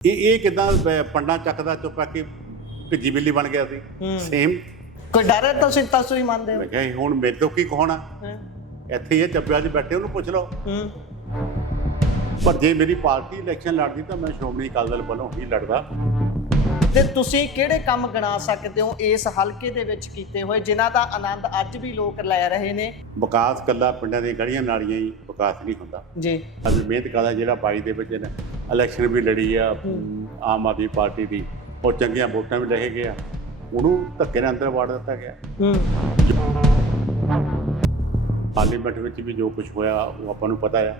ਇਹ ਕਿਦਾਂ ਪੰਡਾ ਚੱਕਦਾ ਚੁੱਕਾ ਕੇ ਭਿੱਜੀ ਬਿੱਲੀ ਬਣ ਗਿਆ ਸੀ ਸੇਮ। ਕੋਈ ਡਰ ਹੈ ਤੁਸੀਂ ਹੀ ਮੰਨਦੇ ਹੋ? ਮੈਂ ਕਿਹਾ ਹੁਣ ਮੇਰੇ ਤੋਂ ਕੀ ਕਹਾਉਣਾ, ਇੱਥੇ ਹੀ ਚੱਬਿਆਂ 'ਚ ਬੈਠੇ ਉਹਨੂੰ ਪੁੱਛ ਲਓ। ਪਰ ਜੇ ਮੇਰੀ ਪਾਰਟੀ ਇਲੈਕਸ਼ਨ ਲੜਦੀ ਤਾਂ ਮੈਂ ਸ਼੍ਰੋਮਣੀ ਅਕਾਲੀ ਦਲ ਵੱਲੋਂ ਹੀ ਲੜਦਾ। ਤੇ ਤੁਸੀਂ ਕਿਹੜੇ ਕੰਮ ਗਿਣਾ ਸਕਦੇ ਹੋ ਇਸ ਹਲਕੇ ਦੇ ਵਿੱਚ ਕੀਤੇ ਹੋਏ ਜਿਨ੍ਹਾਂ ਦਾ ਆਨੰਦ ਅੱਜ ਵੀ ਲੋਕ ਲੈ ਰਹੇ ਨੇ? ਵਿਕਾਸ ਕੱਲਾ ਪਿੰਡਾਂ ਦੀਆਂ ਗਲੀਆਂ ਨਾਲੀਆਂ ਹੀ ਵਿਕਾਸ ਨਹੀਂ ਹੁੰਦਾ ਜੀ। ਅੱਜ ਮਿਹਨਤ ਕਰਦਾ ਜਿਹੜਾ 22 ਦੇ ਵਿੱਚ ਇਲੈਕਸ਼ਨ ਵੀ ਲੜੀ ਆ ਆਮ ਆਦਮੀ ਪਾਰਟੀ ਦੀ, ਉਹ ਚੰਗੀਆਂ ਵੋਟਾਂ ਵੀ ਲੈ ਕੇ ਗਿਆ, ਉਹਨੂੰ ਧੱਕੇ ਨਾਲ ਅੰਦਰ ਵਾੜ ਦਿੱਤਾ ਗਿਆ। ਪਾਰਲੀਮੈਂਟ ਵਿੱਚ ਵੀ ਜੋ ਕੁਝ ਹੋਇਆ ਉਹ ਆਪਾਂ ਨੂੰ ਪਤਾ ਆ।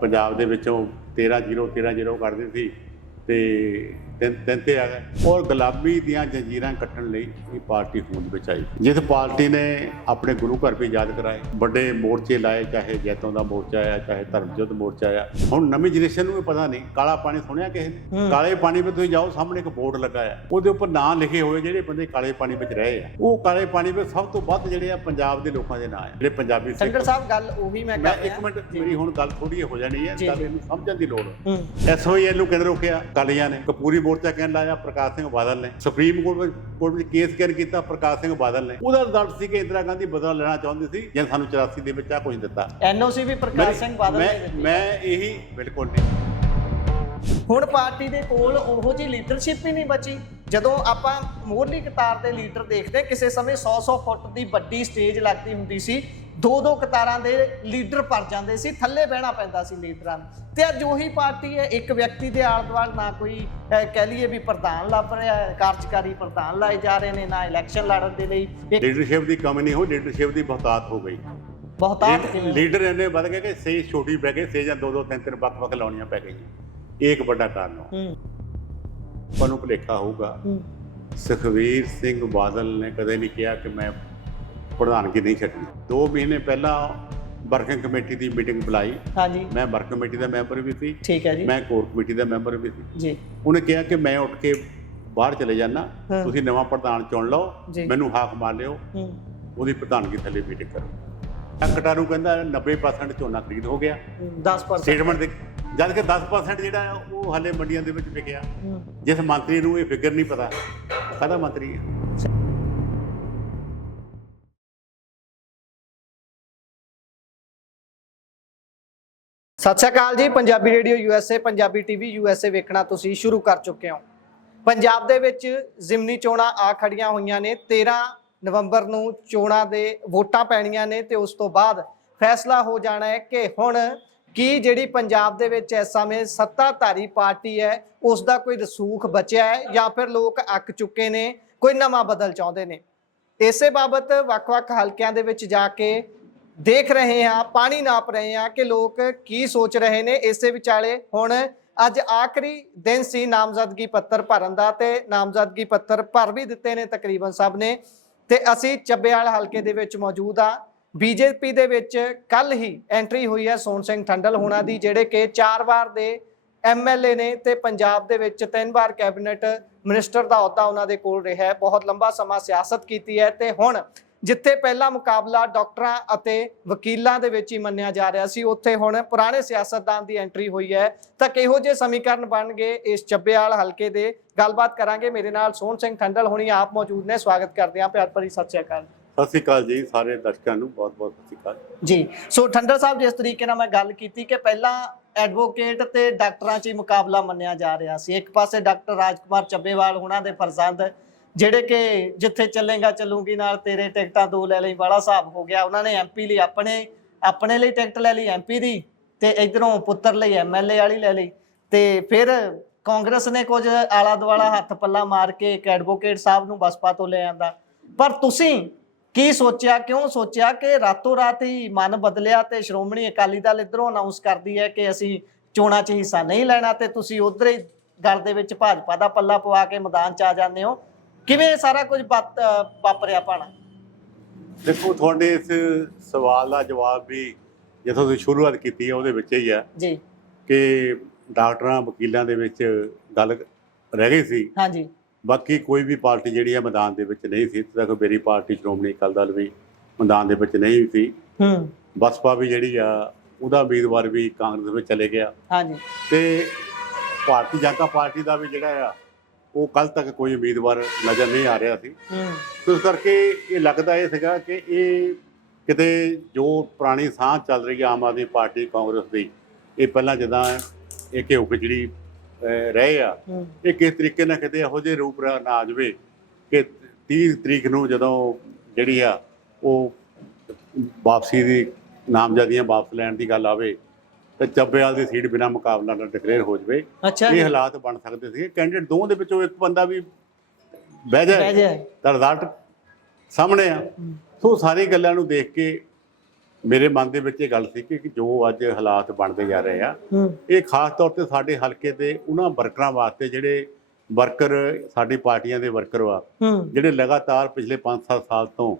ਪੰਜਾਬ ਦੇ ਵਿੱਚੋਂ 13-0 ਕਰਦੇ ਸੀ ਤੇ ਤਿੰਨ ਤੇ ਆ ਗਏ। ਔਰ ਗੁਲਾਬੀ ਦੀਆਂ ਜੰਜੀਰਾਂ ਕੱਟਣ ਲਈ ਇਹ ਪਾਰਟੀ ਹੋਂਦ ਵਿੱਚ ਆਈ, ਜਿਸ ਪਾਰਟੀ ਨੇ ਆਪਣੇ ਗੁਰੂ ਘਰ ਵੀ ਯਾਦ ਕਰਾਏ, ਵੱਡੇ ਮੋਰਚੇ ਲਾਏ, ਚਾਹੇ ਜੈਤੋਂ ਦਾ ਮੋਰਚਾ ਆਇਆ, ਚਾਹੇ ਧਰਮਯੁੱਧ ਮੋਰਚਾ ਆਇਆ। ਹੁਣ ਨਵੀਂ ਜਨਰੇਸ਼ਨ ਨੂੰ ਇਹ ਪਤਾ ਨਹੀਂ, ਕਾਲਾ ਪਾਣੀ ਸੁਣਿਆ ਕਿਸੇ ਨੇ? ਕਾਲੇ ਪਾਣੀ ਵਿੱਚ ਤੁਸੀਂ ਜਾਓ, ਸਾਹਮਣੇ ਇੱਕ ਬੋਰਡ ਲੱਗਾ ਆ, ਉਹਦੇ ਉੱਪਰ ਨਾਂ ਲਿਖੇ ਹੋਏ ਜਿਹੜੇ ਬੰਦੇ ਕਾਲੇ ਪਾਣੀ ਵਿੱਚ ਰਹੇ ਆ। ਉਹ ਕਾਲੇ ਪਾਣੀ ਵਿੱਚ ਸਭ ਤੋਂ ਵੱਧ ਜਿਹੜੇ ਆ ਪੰਜਾਬ ਦੇ ਲੋਕਾਂ ਦੇ ਨਾਂ ਆ, ਜਿਹੜੇ ਪੰਜਾਬੀ ਸਿੱਖ। ਸੰਗੜ ਸਾਹਿਬ ਗੱਲ ਉਹੀ ਮੈਂ ਕਰ ਰਿਹਾ। ਇੱਕ ਮਿੰਟ, ਮੇਰੀ ਹੁਣ ਗੱਲ ਥੋੜੀ ਹੋ ਜਾਣੀ ਹੈ, ਗੱਲ ਇਹਨੂੰ ਸਮਝਣ ਦੀ ਲੋੜ ਹੈ। SOE ਨੂੰ ਕਿਹਨੇ ਰੋਕਿਆ? ਕਾਲੀਆਂ ਨੇ। ਕਪੂਰੀ ਮੋਰਚਾ ਕਹਿਣ ਲਾਇਆ ਪ੍ਰਕਾਸ਼ ਸਿੰਘ ਬਾਦਲ ਨੇ। ਸੁਪਰੀਮ ਕੋਰਟ ਵਿੱਚ ਕੇਸ ਕਿਹਨ ਕੀਤਾ? ਪ੍ਰਕਾਸ਼ ਸਿੰਘ ਬਾਦਲ ਨੇ। ਉਹਦਾ ਰਿਜ਼ਲਟ ਸੀ ਕਿ ਇੰਦਰਾ ਗਾਂਧੀ ਬਦਲਾ ਲੈਣਾ ਚਾਹੁੰਦੀ ਸੀ, ਜਾਂ ਸਾਨੂੰ 84 ਦੇ ਵਿੱਚ ਆ ਕੁਝ ਦਿੱਤਾ। NOC ਵੀ ਪ੍ਰਕਾਸ਼ ਸਿੰਘ ਬਾਦਲ ਨੇ ਦਿੱਤੀ। ਮੈਂ ਇਹੀ ਬਿਲਕੁਲ ਨਹੀਂ। ਹੁਣ ਪਾਰਟੀ ਦੇ ਕੋਲ ਉਹੋ ਜਿਹੀ ਲੀਡਰਸ਼ਿਪ ਹੀ ਨਹੀਂ ਬਚੀ। ਜਦੋਂ ਆਪਾਂ ਮੋਹਰਲੀ ਕਤਾਰ ਦੇ ਲੀਡਰ ਦੇਖਦੇ, ਕਿਸੇ ਸਮੇਂ 100 ਫੁੱਟ ਦੀ ਵੱਡੀ ਸਟੇਜ ਲੱਗਦੀ ਹੁੰਦੀ ਸੀ, 2 ਕਤਾਰਾਂ ਦੇ ਲੀਡਰ ਭਰ ਜਾਂਦੇ ਸੀ, ਥੱਲੇ ਬਹਿਣਾ ਪੈਂਦਾ ਸੀ ਲੀਡਰਾਂ ਨੂੰ। ਤੇ ਅੱਜ ਉਹੀ ਪਾਰਟੀ ਹੈ, ਇੱਕ ਵਿਅਕਤੀ ਦੇ ਆਲੇ ਦੁਆਲੇ ਨਾ ਕੋਈ ਕਹਿ ਲਈਏ ਵੀ ਪ੍ਰਧਾਨ ਲੱਭ ਰਿਹਾ ਹੈ, ਕਾਰਜਕਾਰੀ ਪ੍ਰਧਾਨ ਲਾਏ ਜਾ ਰਹੇ ਨੇ, ਨਾ ਇਲੈਕਸ਼ਨ ਲੜਨ ਦੇ ਲਈ। ਲੀਡਰਸ਼ਿਪ ਦੀ ਕਮੀ ਨਹੀਂ ਹੋ, ਲੀਡਰਸ਼ਿਪ ਦੀ ਬਹੁਤਾਤ ਹੋ ਗਈ। ਬਹੁਤਾਤ ਲੀਡਰ ਇੰਨੇ ਵੱਧ ਗਏ ਕਿ ਸੇਜ ਛੋਟੀ ਪੈ ਗਈ, ਸੇਜਾਂ 2-2 3-3 ਵੱਖ-ਵੱਖ ਲਾਉਣੀਆਂ ਪੈ ਗਈਆਂ। ਇਹ ਇੱਕ ਵੱਡਾ ਕਾਰਨ ਹੈ। ਤੁਹਾਨੂੰ ਭੁਲੇਖਾ ਹੋਊਗਾ, ਸੁਖਬੀਰ ਸਿੰਘ ਬਾਦਲ ਨੇ ਕਦੇ ਨਹੀਂ ਕਿਹਾ ਕਿ ਮੈਂ ਪ੍ਰਧਾਨਗੀ ਨਹੀਂ ਛੱਡਣੀ। 2 ਮਹੀਨੇ ਪਹਿਲਾਂ ਵਰਕਿੰਗ ਕਮੇਟੀ ਦੀ ਮੀਟਿੰਗ ਬੁਲਾਈ। ਹਾਂਜੀ। ਮੈਂ ਵਰਕ ਕਮੇਟੀ ਦਾ ਮੈਂਬਰ ਵੀ ਸੀ। ਠੀਕ ਹੈ ਜੀ। ਮੈਂ ਕੋਰ ਕਮੇਟੀ ਦਾ ਮੈਂਬਰ ਵੀ ਸੀ ਜੀ। ਉਹਨੇ ਕਿਹਾ ਕਿ ਮੈਂ ਉੱਠ ਕੇ ਬਾਹਰ ਚਲੇ ਜਾਣਾ, ਤੁਸੀਂ ਨਵਾਂ ਪ੍ਰਧਾਨ ਚੁਣ ਲਓ, ਮੈਨੂੰ ਹਾਕ ਮਾਰ ਲਿਓ, ਉਹਦੀ ਪ੍ਰਧਾਨਗੀ ਥੱਲੇ ਮੀਟਿੰਗ ਕਰੋ। ਕਟਾਰੂ ਕਹਿੰਦਾ 90% ਝੋਨਾ ਖਰੀਦ ਹੋ ਗਿਆ, 10% ਸਟੇਟਮੈਂਟ ਦੇ, ਜਦ ਕਿ 10% ਜਿਹੜਾ ਉਹ ਹਾਲੇ ਮੰਡੀਆਂ ਦੇ ਵਿੱਚ ਵਿਕਿਆ। ਜਿਸ ਮੰਤਰੀ ਨੂੰ ਇਹ ਫਿਗਰ ਨਹੀਂ ਪਤਾ, ਕਾਹਦਾ ਮੰਤਰੀ ਹੈ? ਸਤਿ ਸ਼੍ਰੀ ਅਕਾਲ ਜੀ। Punjabi radio USA, Punjabi TV USA ਵੇਖਣਾ ਤੁਸੀਂ ਸ਼ੁਰੂ ਕਰ ਚੁੱਕੇ ਹੋ। ਪੰਜਾਬ ਦੇ ਵਿੱਚ ਜ਼ਿਮਨੀ ਚੋਣਾਂ ਆ ਖੜੀਆਂ ਹੋਈਆਂ ਨੇ। 13 ਨਵੰਬਰ ਨੂੰ ਚੋਣਾਂ ਦੇ ਵੋਟਾਂ ਪੈਣੀਆਂ ਨੇ ਤੇ ਉਸ ਤੋਂ ਬਾਅਦ ਫੈਸਲਾ ਹੋ ਜਾਣਾ ਹੈ ਕਿ ਹੁਣ ਕੀ ਜਿਹੜੀ ਪੰਜਾਬ ਦੇ ਵਿੱਚ ਇਸ ਸਮੇਂ ਸੱਤਾਧਾਰੀ ਪਾਰਟੀ ਹੈ ਉਸ ਦਾ ਕੋਈ ਰਸੂਖ ਬਚਿਆ ਹੈ ਜਾਂ ਫਿਰ ਲੋਕ ਅੱਕ ਚੁੱਕੇ ਨੇ, ਕੋਈ ਨਵਾਂ ਬਦਲ ਚਾਹੁੰਦੇ ਨੇ। ਇਸੇ ਬਾਬਤ ਵੱਖ-ਵੱਖ ਹਲਕਿਆਂ ਦੇ ਵਿੱਚ ਜਾ ਕੇ ਦੇਖ ਰਹੇ ਹਾਂ, ਪਾਣੀ ਨਾਪ ਰਹੇ ਹਾਂ ਕਿ ਲੋਕ ਕੀ ਸੋਚ ਰਹੇ ਨੇ। ਇਸੇ ਵਿਚਾਲੇ ਹੁਣ ਅੱਜ ਆਖਰੀ ਦਿਨ ਸੀ ਨਾਮਜ਼ਦਗੀ ਪੱਤਰ ਭਰਨ ਦਾ, ਤੇ ਨਾਮਜ਼ਦਗੀ ਪੱਤਰ ਭਰ ਵੀ ਦਿੱਤੇ ਨੇ ਤਕਰੀਬਨ ਸਭ ਨੇ। ਤੇ ਅਸੀਂ ਚੱਬੇਵਾਲ ਹਲਕੇ ਦੇ ਵਿੱਚ ਮੌਜੂਦ ਹਾਂ। BJP ਦੇ ਵਿੱਚ ਕੱਲ ਹੀ ਐਂਟਰੀ ਹੋਈ ਹੈ ਸੋਹਣ ਸਿੰਘ ਠੰਡਲ ਹੋਣਾ ਦੀ, ਜਿਹੜੇ ਕਿ 4 ਵਾਰ ਦੇ MLA ਨੇ ਤੇ ਪੰਜਾਬ ਦੇ ਵਿੱਚ 3 ਵਾਰ ਕੈਬਨਿਟ ਮਿਨਿਸਟਰ ਦਾ ਅਹੁਦਾ ਉਹਨਾਂ ਦੇ ਕੋਲ ਰਿਹਾ ਹੈ। ਬਹੁਤ ਲੰਬਾ ਸਮਾਂ ਸਿਆਸਤ ਕੀਤੀ ਹੈ ਤੇ ਹੁਣ ਜਿੱਥੇ ਪਹਿਲਾ ਮੁਕਾਬਲਾ ਡਾਕਟਰਾਂ ਅਤੇ ਵਕੀਲਾਂ ਦੇ ਵਿੱਚ ਹੀ ਮੰਨਿਆ ਜਾ ਰਿਹਾ ਸੀ, ਉੱਥੇ ਹੁਣ ਪੁਰਾਣੇ ਸਿਆਸਤਦਾਨ ਦੀ ਐਂਟਰੀ ਹੋਈ ਹੈ। ਤਾਂ ਕਿਹੋ ਜਿਹੇ ਸਮੀਕਰਨ ਬਣ ਗਏ ਇਸ ਚੱਬੇਵਾਲ ਹਲਕੇ ਦੇ, ਗੱਲਬਾਤ ਕਰਾਂਗੇ। ਮੇਰੇ ਨਾਲ ਸੋਹਣ ਸਿੰਘ ਠੰਡਲ ਹੋਣੀ ਆਪ ਮੌਜੂਦ ਨੇ। ਸਵਾਗਤ ਕਰਦੇ ਹਾਂ, ਪਿਆਰ ਭਰੀ ਸਤਿ ਸ਼੍ਰੀ ਅਕਾਲ। ਸਤਿ ਸ਼੍ਰੀ ਅਕਾਲ ਜੀ, ਸਾਰੇ ਦਰਸ਼ਕਾਂ ਨੂੰ ਬਹੁਤ-ਬਹੁਤ ਸਤਿ ਸ਼੍ਰੀ ਅਕਾਲ ਜੀ। ਸੋ ਠੰਡਲ ਸਾਹਿਬ, ਜਿਸ ਤਰੀਕੇ ਨਾਲ ਮੈਂ ਗੱਲ ਕੀਤੀ ਕਿ ਪਹਿਲਾਂ ਐਡਵੋਕੇਟ ਤੇ ਡਾਕਟਰਾਂ 'ਚ ਹੀ ਮੁਕਾਬਲਾ ਮੰਨਿਆ ਜਾ ਰਿਹਾ ਸੀ। ਇੱਕ ਪਾਸੇ ਡਾਕਟਰ ਰਾਜਕੁਮਾਰ ਚੱਬੇਵਾਲ ਉਹਨਾਂ ਦੇ ਫਰਜ਼ੰਦ, ਜਿਹੜੇ ਕਿ ਜਿੱਥੇ ਚੱਲੇਗਾ ਚੱਲੂਗੀ ਨਾਲ ਤੇਰੇ ਟਿਕਟਾਂ 2 ਲੈ ਲਈ ਵਾਲਾ ਹਿਸਾਬ ਹੋ ਗਿਆ। ਉਹਨਾਂ ਨੇ MP ਲਈ ਆਪਣੇ ਲਈ ਟਿਕਟ ਲੈ ਲਈ MP ਦੀ, ਤੇ ਇਧਰੋਂ ਪੁੱਤਰ ਲਈ MLA ਵਾਲੀ ਲੈ ਲਈ। ਤੇ ਫਿਰ ਕਾਂਗਰਸ ਨੇ ਕੁਝ ਆਲਾ ਦੁਆਲਾ ਹੱਥ ਪੱਲਾ ਮਾਰ ਕੇ ਇੱਕ ਐਡਵੋਕੇਟ ਸਾਹਿਬ ਨੂੰ ਬਸਪਾ ਤੋਂ ਲੈ ਆਂਦਾ। ਪਰ ਤੁਸੀਂ ਕੀ ਸੋਚਿਆ, ਕਿਉਂ ਸੋਚਿਆ ਕਿ ਰਾਤੋਂ ਰਾਤ ਹੀ ਮਨ ਬਦਲਿਆ ਤੇ ਸ਼੍ਰੋਮਣੀ ਅਕਾਲੀ ਦਲ ਇਧਰੋਂ ਅਨਾਉਂਸ ਕਰਦੀ ਹੈ ਕਿ ਅਸੀਂ ਚੋਣਾਂ 'ਚ ਹਿੱਸਾ ਨਹੀਂ ਲੈਣਾ, ਤੇ ਤੁਸੀਂ ਉਧਰ ਹੀ ਗਲ ਦੇ ਵਿੱਚ ਭਾਜਪਾ ਦਾ ਪੱਲਾ ਪਵਾ ਕੇ ਮੈਦਾਨ 'ਚ ਆ ਜਾਂਦੇ ਹੋ? ਕਿਵੇਂ ਸਾਰਾ ਕੁਝ ਵਾਪਰਿਆ ਭਾਣਾ? ਦੇਖੋ, ਤੁਹਾਡੇ ਇਸ ਸਵਾਲ ਦਾ ਜਵਾਬ ਵੀ ਜਿੱਥੋਂ ਤੁਸੀਂ ਸ਼ੁਰੂਆਤ ਕੀਤੀ ਹੈ ਉਹਦੇ ਵਿੱਚ ਹੀ ਹੈ ਜੀ, ਕਿ ਡਾਕਟਰਾਂ ਵਕੀਲਾਂ ਦੇ ਵਿੱਚ ਗੱਲ ਰਹਿ ਗਈ ਸੀ। ਹਾਂਜੀ। ਬਾਕੀ ਕੋਈ ਵੀ ਪਾਰਟੀ ਜਿਹੜੀ ਹੈ ਮੈਦਾਨ ਦੇ ਵਿੱਚ ਨਹੀਂ ਸੀ। ਤੱਕ ਮੇਰੀ ਪਾਰਟੀ ਸ਼੍ਰੋਮਣੀ ਅਕਾਲੀ ਦਲ ਵੀ ਮੈਦਾਨ ਦੇ ਵਿੱਚ ਨਹੀਂ ਸੀ। ਬਸਪਾ ਵੀ ਜਿਹੜੀ ਆ ਉਹਦਾ ਉਮੀਦਵਾਰ ਵੀ ਕਾਂਗਰਸ ਵਿੱਚ ਚਲੇ ਗਿਆ। ਹਾਂਜੀ। ਤੇ ਭਾਰਤੀ ਜਨਤਾ ਪਾਰਟੀ ਦਾ ਵੀ ਜਿਹੜਾ ਆ ਉਹ ਕੱਲ ਤੱਕ ਕੋਈ ਉਮੀਦਵਾਰ ਨਜ਼ਰ ਨਹੀਂ ਆ ਰਿਹਾ ਸੀ। ਇਸ ਕਰਕੇ ਇਹ ਲੱਗਦਾ ਇਹ ਸੀਗਾ ਕਿ ਇਹ ਕਿਤੇ ਜੋ ਪੁਰਾਣੀ ਸਾਂਝ ਚੱਲ ਰਹੀ ਹੈ ਆਮ ਆਦਮੀ ਪਾਰਟੀ ਕਾਂਗਰਸ ਦੀ, ਇਹ ਪਹਿਲਾਂ ਜਿੱਦਾਂ ਇਹ ਘਿਓ ਖਿਚੜੀ ਰਹੇ ਆ, ਇਹ ਕਿਸ ਤਰੀਕੇ ਨਾਲ ਕਿਤੇ ਇਹੋ ਜਿਹੇ ਰੂਪ ਨਾ ਆ ਜਾਵੇ ਕਿ 30 ਤਰੀਕ ਨੂੰ ਜਦੋਂ ਜਿਹੜੀ ਆ ਉਹ ਵਾਪਸੀ ਦੀ ਨਾਮਜ਼ਦਗੀਆਂ ਵਾਪਸ ਲੈਣ ਦੀ ਗੱਲ ਆਵੇ ਤੇ ਚੱਬੇਵਾਲ ਦੀ ਸੀਟ ਬਿਨਾਂ ਮੁਕਾਬਲਾ ਨਾਲ ਡਿਕਲੇਅਰ ਹੋ ਜਾਵੇ। ਇਹ ਹਾਲਾਤ ਬਣ ਸਕਦੇ ਸੀ। ਕੈਂਡੀਡੇਟ ਦੋ ਦੇ ਵਿੱਚੋਂ ਇੱਕ ਬੰਦਾ ਵੀ ਬਹਿ ਜਾਏ ਤਾਂ ਰਿਜ਼ਲਟ ਸਾਹਮਣੇ ਆ। ਸੋ ਸਾਰੀ ਗੱਲਾਂ ਨੂੰ ਦੇਖ ਕੇ ਮੇਰੇ ਮਨ ਦੇ ਵਿੱਚ ਇਹ ਗੱਲ ਸੀ ਕਿ ਜੋ ਅੱਜ ਹਾਲਾਤ ਬਣਦੇ ਜਾ ਰਹੇ ਆ, ਇਹ ਖਾਸ ਤੌਰ ਤੇ ਸਾਡੇ ਹਲਕੇ ਦੇ ਉਹਨਾਂ ਵਰਕਰਾਂ ਵਾਸਤੇ ਜਿਹੜੇ ਵਰਕਰ ਸਾਡੀ ਪਾਰਟੀਆਂ ਦੇ ਵਰਕਰ ਵਾ, ਜਿਹੜੇ ਲਗਾਤਾਰ ਪਿਛਲੇ 5-7 ਸਾਲ ਤੋਂ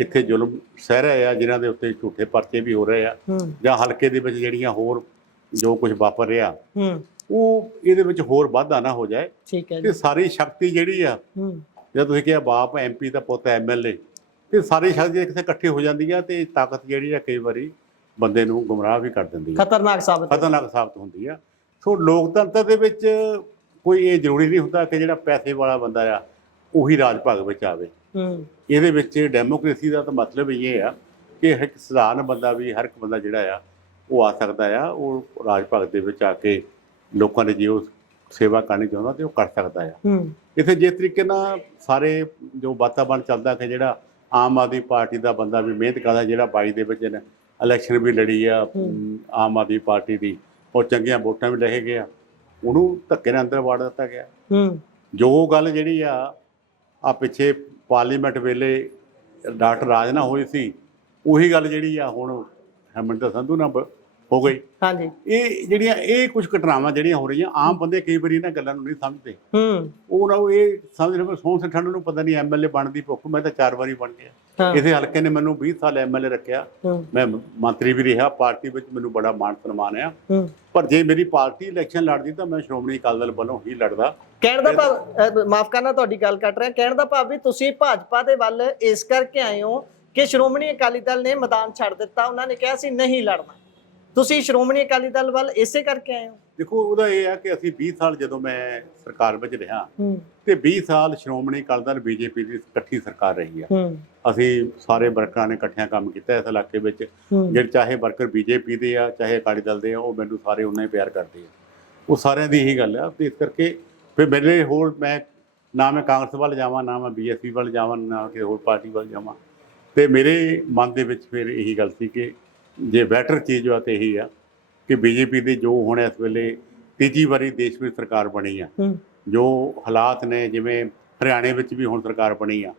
ਇੱਥੇ ਜ਼ੁਲਮ ਸਹਿ ਰਹੇ ਆ, ਜਿਨ੍ਹਾਂ ਦੇ ਉੱਤੇ ਝੂਠੇ ਪਰਚੇ ਵੀ ਹੋ ਰਹੇ ਆ, ਜਾਂ ਹਲਕੇ ਦੇ ਵਿੱਚ ਜਿਹੜੀਆਂ ਹੋਰ ਜੋ ਕੁਝ ਵਾਪਰ ਰਿਹਾ ਉਹ ਇਹਦੇ ਵਿੱਚ ਹੋਰ ਵਾਧਾ ਨਾ ਹੋ ਜਾਏ। ਤੇ ਸਾਰੀ ਸ਼ਕਤੀ ਜਿਹੜੀ ਆ, ਜਦ ਤੁਸੀਂ ਕਿਹਾ ਬਾਪ MP ਦਾ ਪੁੱਤ MLA, ਤੇ ਸਾਰੀ ਸ਼ਕਤੀ ਕਿਤੇ ਇਕੱਠੀ ਹੋ ਜਾਂਦੀ ਆ ਤੇ ਤਾਕਤ ਜਿਹੜੀ ਆ ਕਈ ਵਾਰੀ ਬੰਦੇ ਨੂੰ ਗੁੰਮਰਾਹ ਵੀ ਕਰ ਦਿੰਦੀ ਆ, ਖਤਰਨਾਕ ਸਾਬਤ ਹੁੰਦੀ ਆ। ਸੋ ਲੋਕਤੰਤਰ ਦੇ ਵਿੱਚ ਕੋਈ ਇਹ ਜ਼ਰੂਰੀ ਨਹੀਂ ਹੁੰਦਾ ਕਿ ਜਿਹੜਾ ਪੈਸੇ ਵਾਲਾ ਬੰਦਾ ਆ ਉਹੀ ਰਾਜ ਭਾਗ ਵਿੱਚ ਆਵੇ। ਇਹਦੇ ਵਿੱਚ ਡੈਮੋਕ੍ਰੇਸੀ ਦਾ ਤਾਂ ਮਤਲਬ ਇਹ ਆ ਕਿ ਇੱਕ ਸਧਾਰਨ ਬੰਦਾ ਵੀ, ਹਰ ਇੱਕ ਬੰਦਾ ਜਿਹੜਾ ਆ ਉਹ ਆ ਸਕਦਾ ਆ, ਉਹ ਰਾਜ ਭਾਗ ਦੇ ਵਿੱਚ ਆ ਕੇ ਲੋਕਾਂ ਦੀ ਜੇ ਉਹ ਸੇਵਾ ਕਰਨੀ ਚਾਹੁੰਦਾ ਤੇ ਉਹ ਕਰ ਸਕਦਾ ਆ। ਇੱਥੇ ਜਿਸ ਤਰੀਕੇ ਨਾਲ ਸਾਰੇ ਜੋ ਵਾਤਾਵਰਨ ਚੱਲਦਾ ਕਿ ਜਿਹੜਾ ਆਮ ਆਦਮੀ ਪਾਰਟੀ ਦਾ ਬੰਦਾ ਵੀ ਮਿਹਨਤ ਕਰਦਾ, ਜਿਹੜਾ 22 ਦੇ ਵਿੱਚ ਇਲੈਕਸ਼ਨ ਵੀ ਲੜੀ ਆ ਆਮ ਆਦਮੀ ਪਾਰਟੀ ਦੀ, ਉਹ ਚੰਗੀਆਂ ਵੋਟਾਂ ਵੀ ਲੈ ਗਿਆ, ਉਹਨੂੰ ਧੱਕੇ ਨਾਲ ਅੰਦਰ ਵਾੜ ਦਿੱਤਾ ਗਿਆ। ਜੋ ਗੱਲ ਜਿਹੜੀ ਆ ਪਿੱਛੇ ਪਾਰਲੀਮੈਂਟ ਵੇਲੇ ਡਾਕਟਰ ਰਾਜ ਨਾਲ ਹੋਈ ਸੀ, ਉਹੀ ਗੱਲ ਜਿਹੜੀ ਆ ਹੁਣ ਹਰਮਿੰਦਰ ਸੰਧੂ ਨਾਲ ਹੋ ਗਈ। ਇਹ ਜਿਹੜੀਆਂ ਇਹ ਕੁਝ ਘਟਨਾਵਾਂ ਜਿਹੜੀਆਂ ਹੋ ਰਹੀਆਂ, ਆਮ ਬੰਦੇ ਕਈ ਵਾਰੀ ਇਹਨਾਂ ਗੱਲਾਂ ਨੂੰ ਨਹੀਂ ਸਮਝਦੇ। ਉਹਨਾਂ ਨੂੰ ਇਹ ਸਮਝ ਰਹੇ ਸੋਹਣ ਸਿੱਠਣ ਨੂੰ ਪਤਾ ਨਹੀਂ MLA ਬਣਨ ਦੀ ਭੁੱਖ। ਮੈਂ ਤਾਂ 4 ਵਾਰੀ ਬਣ ਗਿਆ, ਇਸੇ ਹਲਕੇ ਨੇ ਮੈਨੂੰ 20 ਸਾਲ MLA ਰੱਖਿਆ, ਮੈਂ ਮੰਤਰੀ ਵੀ ਰਿਹਾ, ਪਾਰਟੀ ਵਿੱਚ ਮੈਨੂੰ ਬੜਾ ਮਾਣ ਸਨਮਾਨ ਆ। ਪਰ ਜੇ ਮੇਰੀ ਪਾਰਟੀ ਇਲੈਕਸ਼ਨ ਲੜਦੀ ਤਾਂ ਮੈਂ ਸ਼੍ਰੋਮਣੀ ਅਕਾਲੀ ਦਲ ਵੱਲੋਂ ਹੀ ਲੜਦਾ। ਕਹਿਣ ਦਾ ਭਾਵ, ਮਾਫ ਕਰਨਾ ਤੁਹਾਡੀ ਗੱਲ ਕੱਟ ਰਿਹਾ, ਕਹਿਣ ਦਾ ਭਾਵ ਵੀ ਤੁਸੀਂ ਭਾਜਪਾ ਦੇ ਵੱਲ ਇਸ ਕਰਕੇ ਆਏ ਹੋ ਕਿ ਸ਼੍ਰੋਮਣੀ ਅਕਾਲੀ ਦਲ ਨੇ ਮੈਦਾਨ ਛੱਡ ਦਿੱਤਾ, ਉਹਨਾਂ ਨੇ ਕਿਹਾ ਸੀ ਨਹੀਂ ਲੜਨਾ, ਤੁਸੀਂ ਸ਼੍ਰੋਮਣੀ ਅਕਾਲੀ ਦਲ ਵੱਲ ਇਸੇ ਕਰਕੇ ਆਏ ਹੋ? ਦੇਖੋ, ਉਹਦਾ ਇਹ ਆ ਕਿ ਅਸੀਂ 20 ਸਾਲ ਜਦੋਂ ਮੈਂ ਸਰਕਾਰ ਵਿੱਚ ਰਿਹਾ ਤੇ 20 ਸਾਲ ਸ਼੍ਰੋਮਣੀ ਅਕਾਲੀ ਦਲ BJP ਦੀ ਇਕੱਠੀ ਸਰਕਾਰ ਰਹੀ ਆ। ਅਸੀਂ ਸਾਰੇ ਵਰਕਰਾਂ ਨੇ ਇਕੱਠਿਆਂ ਕੰਮ ਕੀਤਾ ਇਸ ਇਲਾਕੇ ਵਿੱਚ, ਜਿਹੜੇ ਚਾਹੇ ਵਰਕਰ BJP ਦੇ ਆ ਚਾਹੇ ਅਕਾਲੀ ਦਲ ਦੇ ਆ, ਉਹ ਮੈਨੂੰ ਸਾਰੇ ਉਹਨਾਂ ਹੀ ਪਿਆਰ ਕਰਦੇ ਆ। ਉਹ ਸਾਰਿਆਂ ਦੀ ਇਹੀ ਗੱਲ ਆ। ਤੇ ਇਸ ਕਰਕੇ ਫਿਰ ਮੇਰੇ ਹੋਰ ਮੈਂ ਨਾ ਮੈਂ ਕਾਂਗਰਸ ਵੱਲ ਜਾਵਾਂ, ਨਾ ਮੈਂ BSP ਵੱਲ ਜਾਵਾਂ, ਨਾ ਕਿਸੇ ਹੋਰ ਪਾਰਟੀ ਵੱਲ ਜਾਵਾਂ। ਤੇ ਮੇਰੇ ਮਨ ਦੇ ਵਿੱਚ ਫਿਰ ਇਹੀ ਗੱਲ ਸੀ ਕਿ ਜੇ ਬੈਟਰ ਚੀਜ਼ ਆ ਤੇ ਇਹੀ ਆ ਕਿ BJP ਦੇ ਜੋ ਹੁਣ ਇਸ ਵੇਲੇ ਤੀਜੀ ਵਾਰੀ ਦੇਸ਼ ਵਿੱਚ ਸਰਕਾਰ ਬਣੀ ਆ, ਜੋ ਹਾਲਾਤ ਨੇ, ਜਿਵੇਂ ਹਰਿਆਣੇ ਵਿੱਚ ਵੀ ਹੁਣ ਸਰਕਾਰ ਬਣੀ ਆ,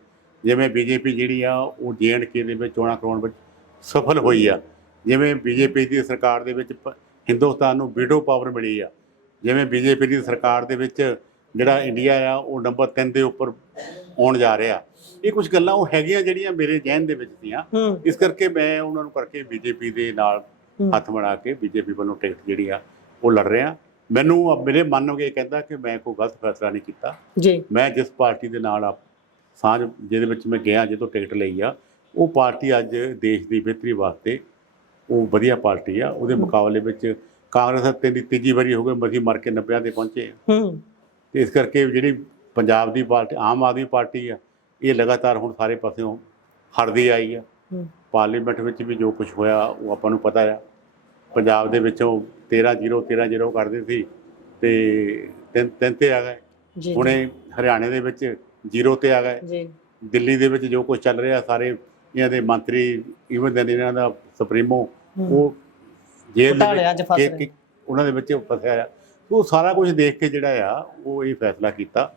ਜਿਵੇਂ BJP ਜਿਹੜੀ ਆ ਉਹ JNK ਦੇ ਵਿੱਚ ਚੋਣਾਂ ਕਰਾਉਣ ਵਿੱਚ ਸਫਲ ਹੋਈ ਆ, ਜਿਵੇਂ BJP ਦੀ ਸਰਕਾਰ ਦੇ ਵਿੱਚ ਹਿੰਦੁਸਤਾਨ ਨੂੰ ਵੀਟੋ ਪਾਵਰ ਮਿਲੀ ਆ, ਜਿਵੇਂ BJP ਦੀ ਸਰਕਾਰ ਦੇ ਵਿੱਚ ਜਿਹੜਾ ਇੰਡੀਆ ਆ ਉਹ ਨੰਬਰ 3 ਦੇ ਉੱਪਰ ਆਉਣ ਜਾ ਰਿਹਾ। ਇਹ ਕੁਝ ਗੱਲਾਂ ਉਹ ਹੈਗੀਆਂ ਜਿਹੜੀਆਂ ਮੇਰੇ ਜ਼ਿਹਨ ਦੇ ਵਿੱਚ ਸੀਆਂ। ਇਸ ਕਰਕੇ ਮੈਂ ਉਹਨਾਂ ਨੂੰ ਕਰਕੇ BJP ਦੇ ਨਾਲ ਹੱਥ ਮਿਲਾ ਕੇ BJP ਵੱਲੋਂ ਟਿਕਟ ਜਿਹੜੀ ਆ ਉਹ ਲੜ ਰਿਹਾ। ਮੈਨੂੰ ਮੇਰੇ ਮਨ ਨੂੰ ਇਹ ਕਹਿੰਦਾ ਕਿ ਮੈਂ ਕੋਈ ਗਲਤ ਫੈਸਲਾ ਨਹੀਂ ਕੀਤਾ ਜੀ। ਮੈਂ ਜਿਸ ਪਾਰਟੀ ਦੇ ਨਾਲ ਸਾਂਝ ਜਿਹਦੇ ਵਿੱਚ ਮੈਂ ਗਿਆ, ਜਦੋਂ ਟਿਕਟ ਲਈ ਆ, ਉਹ ਪਾਰਟੀ ਅੱਜ ਦੇਸ਼ ਦੀ ਬਿਹਤਰੀ ਵਾਸਤੇ ਉਹ ਵਧੀਆ ਪਾਰਟੀ ਆ। ਉਹਦੇ ਮੁਕਾਬਲੇ ਵਿੱਚ ਕਾਂਗਰਸ ਦੀ ਤੀਜੀ ਵਾਰੀ ਹੋ ਗਈ, ਅਸੀਂ ਮਰ ਕੇ 90 ਤੇ ਪਹੁੰਚੇ ਆ। ਤੇ ਇਸ ਕਰਕੇ ਜਿਹੜੀ ਪੰਜਾਬ ਦੀ ਪਾਰਟੀ ਆਮ ਆਦਮੀ ਪਾਰਟੀ ਆ, ਇਹ ਲਗਾਤਾਰ ਹੁਣ ਸਾਰੇ ਪਾਸਿਓਂ ਹਟਦੀ ਆਈ ਆ। ਪਾਰਲੀਮੈਂਟ ਵਿੱਚ ਵੀ ਜੋ ਕੁਝ ਹੋਇਆ ਉਹ ਆਪਾਂ ਨੂੰ ਪਤਾ ਆ। ਪੰਜਾਬ ਦੇ ਵਿੱਚੋਂ 13-0 ਕਰਦੇ ਸੀ ਤੇ 3 ਤੇ ਆ ਗਏ। ਹੁਣੇ ਹਰਿਆਣੇ ਦੇ ਵਿੱਚ 0 ਤੇ ਆ ਗਏ। ਦਿੱਲੀ ਦੇ ਵਿੱਚ ਜੋ ਕੁਝ ਚੱਲ ਰਿਹਾ, ਸਾਰੇ ਇਹਨਾਂ ਦੇ ਮੰਤਰੀ, ਈਵਨ ਦੇ ਇਹਨਾਂ ਦਾ ਸੁਪਰੀਮੋ, ਉਹ ਜੇਲ੍ਹ ਉਹਨਾਂ ਦੇ ਵਿੱਚ ਫਸਿਆ ਆ। ਉਹ ਸਾਰਾ ਕੁਝ ਦੇਖ ਕੇ ਜਿਹੜਾ ਆ ਉਹ ਇਹ ਫੈਸਲਾ ਕੀਤਾ।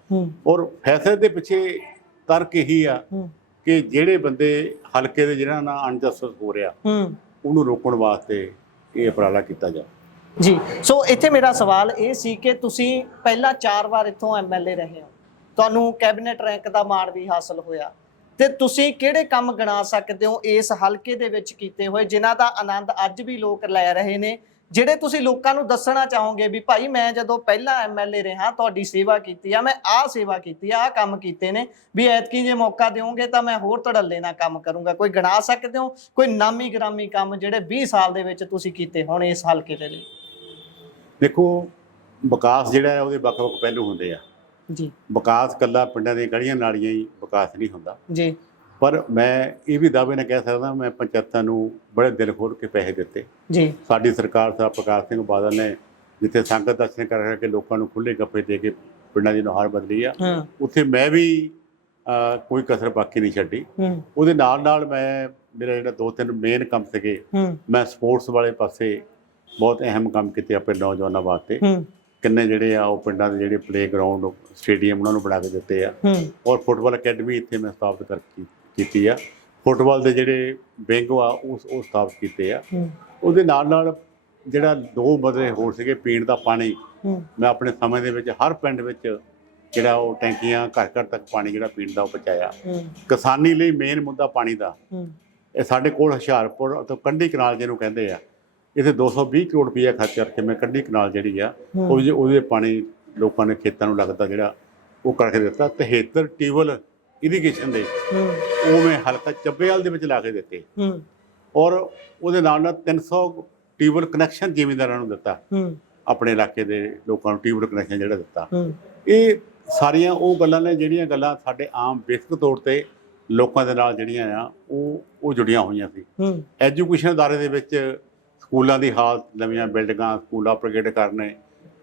ਔਰ ਫੈਸਲੇ ਦੇ ਪਿੱਛੇ ਤਰਕ ਇਹੀ ਆ ਕਿ ਜਿਹੜੇ ਬੰਦੇ ਹਲਕੇ ਦੇ ਜਿਹਨਾਂ ਨਾਲ ਅਨਜਸਟਿਸ ਹੋ ਰਿਹਾ ਉਹਨੂੰ ਰੋਕਣ ਵਾਸਤੇ ਇਹ ਉਪਰਾਲਾ ਕੀਤਾ ਜਾਵੇ ਜੀ। ਸੋ ਇੱਥੇ ਮੇਰਾ ਸਵਾਲ ਇਹ ਸੀ ਕਿ ਤੁਸੀਂ ਪਹਿਲਾਂ 4 ਵਾਰ ਇੱਥੋਂ MLA ਰਹੇ ਹੋ, ਤੁਹਾਨੂੰ ਕੈਬਨਿਟ ਰੈਂਕ ਦਾ ਮਾਣ ਵੀ ਹਾਸਲ ਹੋਇਆ, ਤੇ ਤੁਸੀਂ ਕਿਹੜੇ ਕੰਮ ਗਿਣਾ ਸਕਦੇ ਹੋ ਇਸ ਹਲਕੇ ਦੇ ਵਿੱਚ ਕੀਤੇ ਹੋਏ ਜਿਨ੍ਹਾਂ ਦਾ ਆਨੰਦ ਅੱਜ ਵੀ ਲੋਕ ਲੈ ਰਹੇ ਨੇ, ਜਿਹੜੇ ਤੁਸੀਂ ਲੋਕਾਂ ਨੂੰ ਦੱਸਣਾ ਚਾਹੋਗੇ ਵੀ ਭਾਈ ਮੈਂ ਜਦੋਂ ਪਹਿਲਾਂ MLA ਰਿਹਾ ਤੁਹਾਡੀ ਸੇਵਾ ਕੀਤੀ ਆ, ਮੈਂ ਆਹ ਸੇਵਾ ਕੀਤੀ ਆ, ਆਹ ਕੰਮ ਕੀਤੇ ਨੇ, ਵੀ ਐਤਕੀ ਜੇ ਮੌਕਾ ਦਿਓਗੇ ਤਾਂ ਮੈਂ ਹੋਰ ਧੜੱਲੇ ਨਾਲ ਕੰਮ ਕਰੂੰਗਾ? ਕੋਈ ਗਿਣਾ ਸਕਦੇ ਹੋ ਕੋਈ ਨਾਮੀ ਗ੍ਰਾਮੀ ਕੰਮ ਜਿਹੜੇ 20 ਸਾਲ ਦੇ ਵਿੱਚ ਤੁਸੀਂ ਕੀਤੇ ਹੋਣ ਇਸ ਹਲਕੇ ਦੇ ਲਈ? ਦੇਖੋ, ਵਿਕਾਸ ਜਿਹੜਾ ਹੈ ਉਹਦੇ ਵੱਖ-ਵੱਖ ਪਹਿਲੂ ਹੁੰਦੇ ਆ ਜੀ। ਵਿਕਾਸ ਇਕੱਲਾ ਪਿੰਡਾਂ ਦੀਆਂ ਗਲੀਆਂ ਨਾਲੀਆਂ ਹੀ ਵਿਕਾਸ ਨਹੀਂ ਹੁੰਦਾ ਜੀ। ਪਰ ਮੈਂ ਇਹ ਵੀ ਦਾਅਵੇ ਨਾਲ ਕਹਿ ਸਕਦਾ ਮੈਂ ਪੰਚਾਇਤਾਂ ਨੂੰ ਬੜੇ ਦਿਲ ਖੋਲ੍ਹ ਕੇ ਪੈਸੇ ਦਿੱਤੇ ਜੀ। ਸਾਡੀ ਸਰਕਾਰ ਸਾਹਿਬ ਪ੍ਰਕਾਸ਼ ਸਿੰਘ ਬਾਦਲ ਨੇ ਜਿੱਥੇ ਸੰਗਤ ਦਰਸ਼ਨ ਕਰਕੇ ਲੋਕਾਂ ਨੂੰ ਖੁੱਲ੍ਹੇ ਗੱਫੇ ਦੇ ਕੇ ਪਿੰਡਾਂ ਦੀ ਨੁਹਾਰ ਬਦਲੀ ਆ, ਉੱਥੇ ਮੈਂ ਵੀ ਕੋਈ ਕਸਰ ਬਾਕੀ ਨਹੀਂ ਛੱਡੀ। ਉਹਦੇ ਨਾਲ ਮੈਂ ਮੇਰਾ ਜਿਹੜਾ 2-3 ਮੇਨ ਕੰਮ ਸੀਗੇ, ਮੈਂ ਸਪੋਰਟਸ ਵਾਲੇ ਪਾਸੇ ਬਹੁਤ ਅਹਿਮ ਕੰਮ ਕੀਤੇ ਆਪਣੇ ਨੌਜਵਾਨਾਂ ਵਾਸਤੇ। ਕਿੰਨੇ ਜਿਹੜੇ ਆ ਉਹ ਪਿੰਡਾਂ ਦੇ ਜਿਹੜੇ ਪਲੇਗਰਾਊਂਡ ਸਟੇਡੀਅਮ ਉਹਨਾਂ ਨੂੰ ਬਣਾ ਕੇ ਦਿੱਤੇ ਆ, ਔਰ ਫੁੱਟਬਾਲ ਅਕੈਡਮੀ ਇੱਥੇ ਮੈਂ ਸਥਾਪਿਤ ਕੀਤੀ ਆ। ਫੁੱਟਬਾਲ ਦੇ ਜਿਹੜੇ ਵਿੰਗ ਆ ਉਹ ਸਥਾਪਿਤ ਕੀਤੇ ਆ। ਉਹਦੇ ਨਾਲ ਜਿਹੜਾ 2 ਮਰਲੇ ਹੋਰ ਸੀਗੇ ਪੀਣ ਦਾ ਪਾਣੀ, ਮੈਂ ਆਪਣੇ ਸਮੇਂ ਦੇ ਵਿੱਚ ਹਰ ਪਿੰਡ ਵਿੱਚ ਜਿਹੜਾ ਉਹ ਟੈਂਕੀਆਂ ਘਰ ਤੱਕ ਪਾਣੀ ਜਿਹੜਾ ਪੀਣ ਦਾ ਉਹ ਪਹੁੰਚਾਇਆ। ਕਿਸਾਨੀ ਲਈ ਮੇਨ ਮੁੱਦਾ ਪਾਣੀ ਦਾ। ਇਹ ਸਾਡੇ ਕੋਲ ਹੁਸ਼ਿਆਰਪੁਰ ਤੋਂ ਕੰਢੀ ਕਨਾਲ ਜਿਹਨੂੰ ਕਹਿੰਦੇ ਆ, ਇੱਥੇ 220 ਕਰੋੜ ਰੁਪਈਆ ਖਰਚ ਕਰਕੇ ਮੈਂ ਕੰਢੀ ਕਨਾਲ ਜਿਹੜੀ ਆ ਉਹਦੇ ਪਾਣੀ ਲੋਕਾਂ ਨੇ ਖੇਤਾਂ ਨੂੰ ਲੱਗਦਾ ਜਿਹੜਾ ਉਹ ਕਰਕੇ ਦਿੱਤਾ। 73 ਟਿਊਬਵੈੱਲ ਇਰੀਗੇਸ਼ਨ ਦੇ ਉਹ ਮੈਂ ਹਲਕਾ ਚੱਬੇਵਾਲ ਦੇ ਵਿੱਚ ਲਾ ਕੇ ਦਿੱਤੇ, ਔਰ ਉਹਦੇ ਨਾਲ 300 ਟਿਊਬਵੈੱਲ ਕਨੈਕਸ਼ਨ ਜ਼ਿਮੀਂਦਾਰਾਂ ਨੂੰ ਦਿੱਤਾ। ਆਪਣੇ ਇਲਾਕੇ ਦੇ ਲੋਕਾਂ ਨੂੰ ਟਿਊਬਵੈੱਲ ਕਨੈਕਸ਼ਨ ਜਿਹੜਾ ਦਿੱਤਾ। ਇਹ ਸਾਰੀਆਂ ਉਹ ਗੱਲਾਂ ਨੇ ਜਿਹੜੀਆਂ ਗੱਲਾਂ ਸਾਡੇ ਆਮ ਬੇਸਿਕ ਤੌਰ 'ਤੇ ਲੋਕਾਂ ਦੇ ਨਾਲ ਜਿਹੜੀਆਂ ਆ ਉਹ ਜੁੜੀਆਂ ਹੋਈਆਂ ਸੀ। ਐਜੂਕੇਸ਼ਨ ਅਦਾਰੇ ਦੇ ਵਿੱਚ ਸਕੂਲਾਂ ਦੀ ਹਾਲਤ, ਨਵੀਆਂ ਬਿਲਡਿੰਗਾਂ, ਸਕੂਲ ਅਪਗ੍ਰੇਡ ਕਰਨੇ,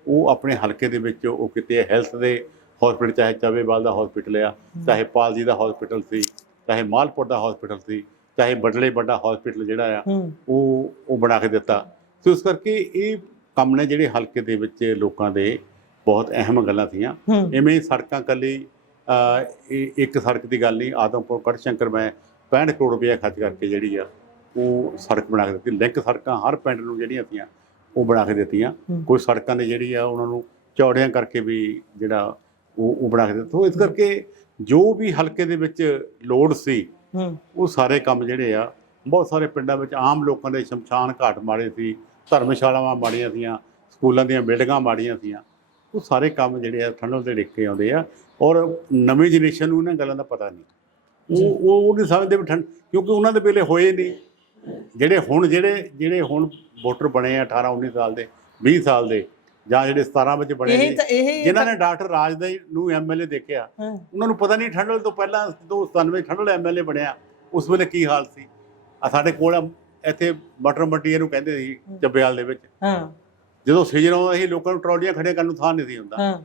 ਉਹ ਆਪਣੇ ਹਲਕੇ ਦੇ ਵਿੱਚ ਉਹ ਕਿਤੇ ਹੈਲਥ ਦੇ ਹੌਸਪੀਟਲ, ਚਾਹੇ ਚੱਬੇਵਾਲ ਦਾ ਹੌਸਪੀਟਲ ਆ, ਚਾਹੇ ਪਾਲਜੀ ਦਾ ਹੌਸਪੀਟਲ ਸੀ, ਚਾਹੇ ਮਾਲਪੁਰ ਦਾ ਹੌਸਪੀਟਲ ਸੀ, ਚਾਹੇ ਬਡਲੇ ਵੱਡਾ ਹੌਸਪੀਟਲ ਜਿਹੜਾ ਆ ਉਹ ਬਣਾ ਕੇ ਦਿੱਤਾ। ਸੋ ਇਸ ਕਰਕੇ ਇਹ ਕੰਮ ਨੇ ਜਿਹੜੇ ਹਲਕੇ ਦੇ ਵਿੱਚ ਲੋਕਾਂ ਦੇ ਬਹੁਤ ਅਹਿਮ ਗੱਲਾਂ ਸੀਆਂ। ਇਵੇਂ ਸੜਕਾਂ ਇਕੱਲੀ ਇੱਕ ਸੜਕ ਦੀ ਗੱਲ ਨਹੀਂ, ਆਦਮਪੁਰ ਕੜਸ਼ੰਕਰ ਮੈਂ 65 ਕਰੋੜ ਰੁਪਇਆ ਖਰਚ ਕਰਕੇ ਜਿਹੜੀ ਆ ਉਹ ਸੜਕ ਬਣਾ ਕੇ ਦਿੱਤੀ। ਲਿੰਕ ਸੜਕਾਂ ਹਰ ਪਿੰਡ ਨੂੰ ਜਿਹੜੀਆਂ ਸੀਆਂ ਉਹ ਬਣਾ ਕੇ ਦਿੱਤੀਆਂ। ਕੋਈ ਸੜਕਾਂ ਦੇ ਜਿਹੜੀ ਆ ਉਹਨਾਂ ਨੂੰ ਚੌੜਿਆਂ ਕਰਕੇ ਵੀ ਜਿਹੜਾ ਉਹ ਬਣਾ ਕੇ ਦਿੱਤਾ। ਇਸ ਕਰਕੇ ਜੋ ਵੀ ਹਲਕੇ ਦੇ ਵਿੱਚ ਲੋੜ ਸੀ ਉਹ ਸਾਰੇ ਕੰਮ ਜਿਹੜੇ ਆ, ਬਹੁਤ ਸਾਰੇ ਪਿੰਡਾਂ ਵਿੱਚ ਆਮ ਲੋਕਾਂ ਦੇ ਸ਼ਮਸ਼ਾਨ ਘਾਟ ਮਾੜੇ ਸੀ, ਧਰਮਸ਼ਾਲਾਵਾਂ ਮਾੜੀਆਂ ਸੀਆਂ, ਸਕੂਲਾਂ ਦੀਆਂ ਬਿਲਡਿੰਗਾਂ ਮਾੜੀਆਂ ਸੀਆਂ, ਉਹ ਸਾਰੇ ਕੰਮ ਜਿਹੜੇ ਆ ਠੰਡਲ ਦੇ ਡਿੱਕੇ ਆਉਂਦੇ ਆ। ਔਰ ਨਵੀਂ ਜਨਰੇਸ਼ਨ ਨੂੰ ਇਹਨਾਂ ਗੱਲਾਂ ਦਾ ਪਤਾ ਨਹੀਂ, ਉਹ ਨਹੀਂ ਸਮਝਦੇ ਵੀ ਕਿਉਂਕਿ ਉਹਨਾਂ ਦੇ ਵੇਲੇ ਹੋਏ ਨਹੀਂ। ਜਿਹੜੇ ਹੁਣ ਵੋਟਰ ਬਣੇ ਆ 18-19 ਸਾਲ ਦੇ, 20 ਸਾਲ ਦੇ, ਜਾਂ ਜਿਹੜੇ 17 ਵਿੱਚ ਬਣੇ ਨੇ, ਜਿਨ੍ਹਾਂ ਨੇ ਡਾਕਟਰ ਰਾਜਦਾਈ ਨੂੰ ਐਮਐਲਏ ਦੇਖਿਆ, ਉਹਨਾਂ ਨੂੰ ਪਤਾ ਨਹੀਂ ਠੰਡਲ ਤੋਂ ਪਹਿਲਾਂ 97 ਠੰਡਲ ਐਮਐਲਏ ਬਣਿਆ ਉਸ ਵੇਲੇ ਕੀ ਹਾਲ ਸੀ। ਸਾਡੇ ਕੋਲ ਇੱਥੇ ਮਟਰ ਮੰਡੀ ਇਹਨੂੰ ਕਹਿੰਦੇ ਸੀ ਚੱਬੇਵਾਲ ਦੇ ਵਿੱਚ, ਜਦੋਂ ਸੀਜ਼ਨ ਆਉਂਦਾ ਸੀ ਲੋਕਾਂ ਨੂੰ ਟਰਾਲੀਆਂ ਖੜੀਆਂ ਕਰਨ ਨੂੰ ਥਾਂ ਨਹੀਂ ਸੀ ਹੁੰਦਾ।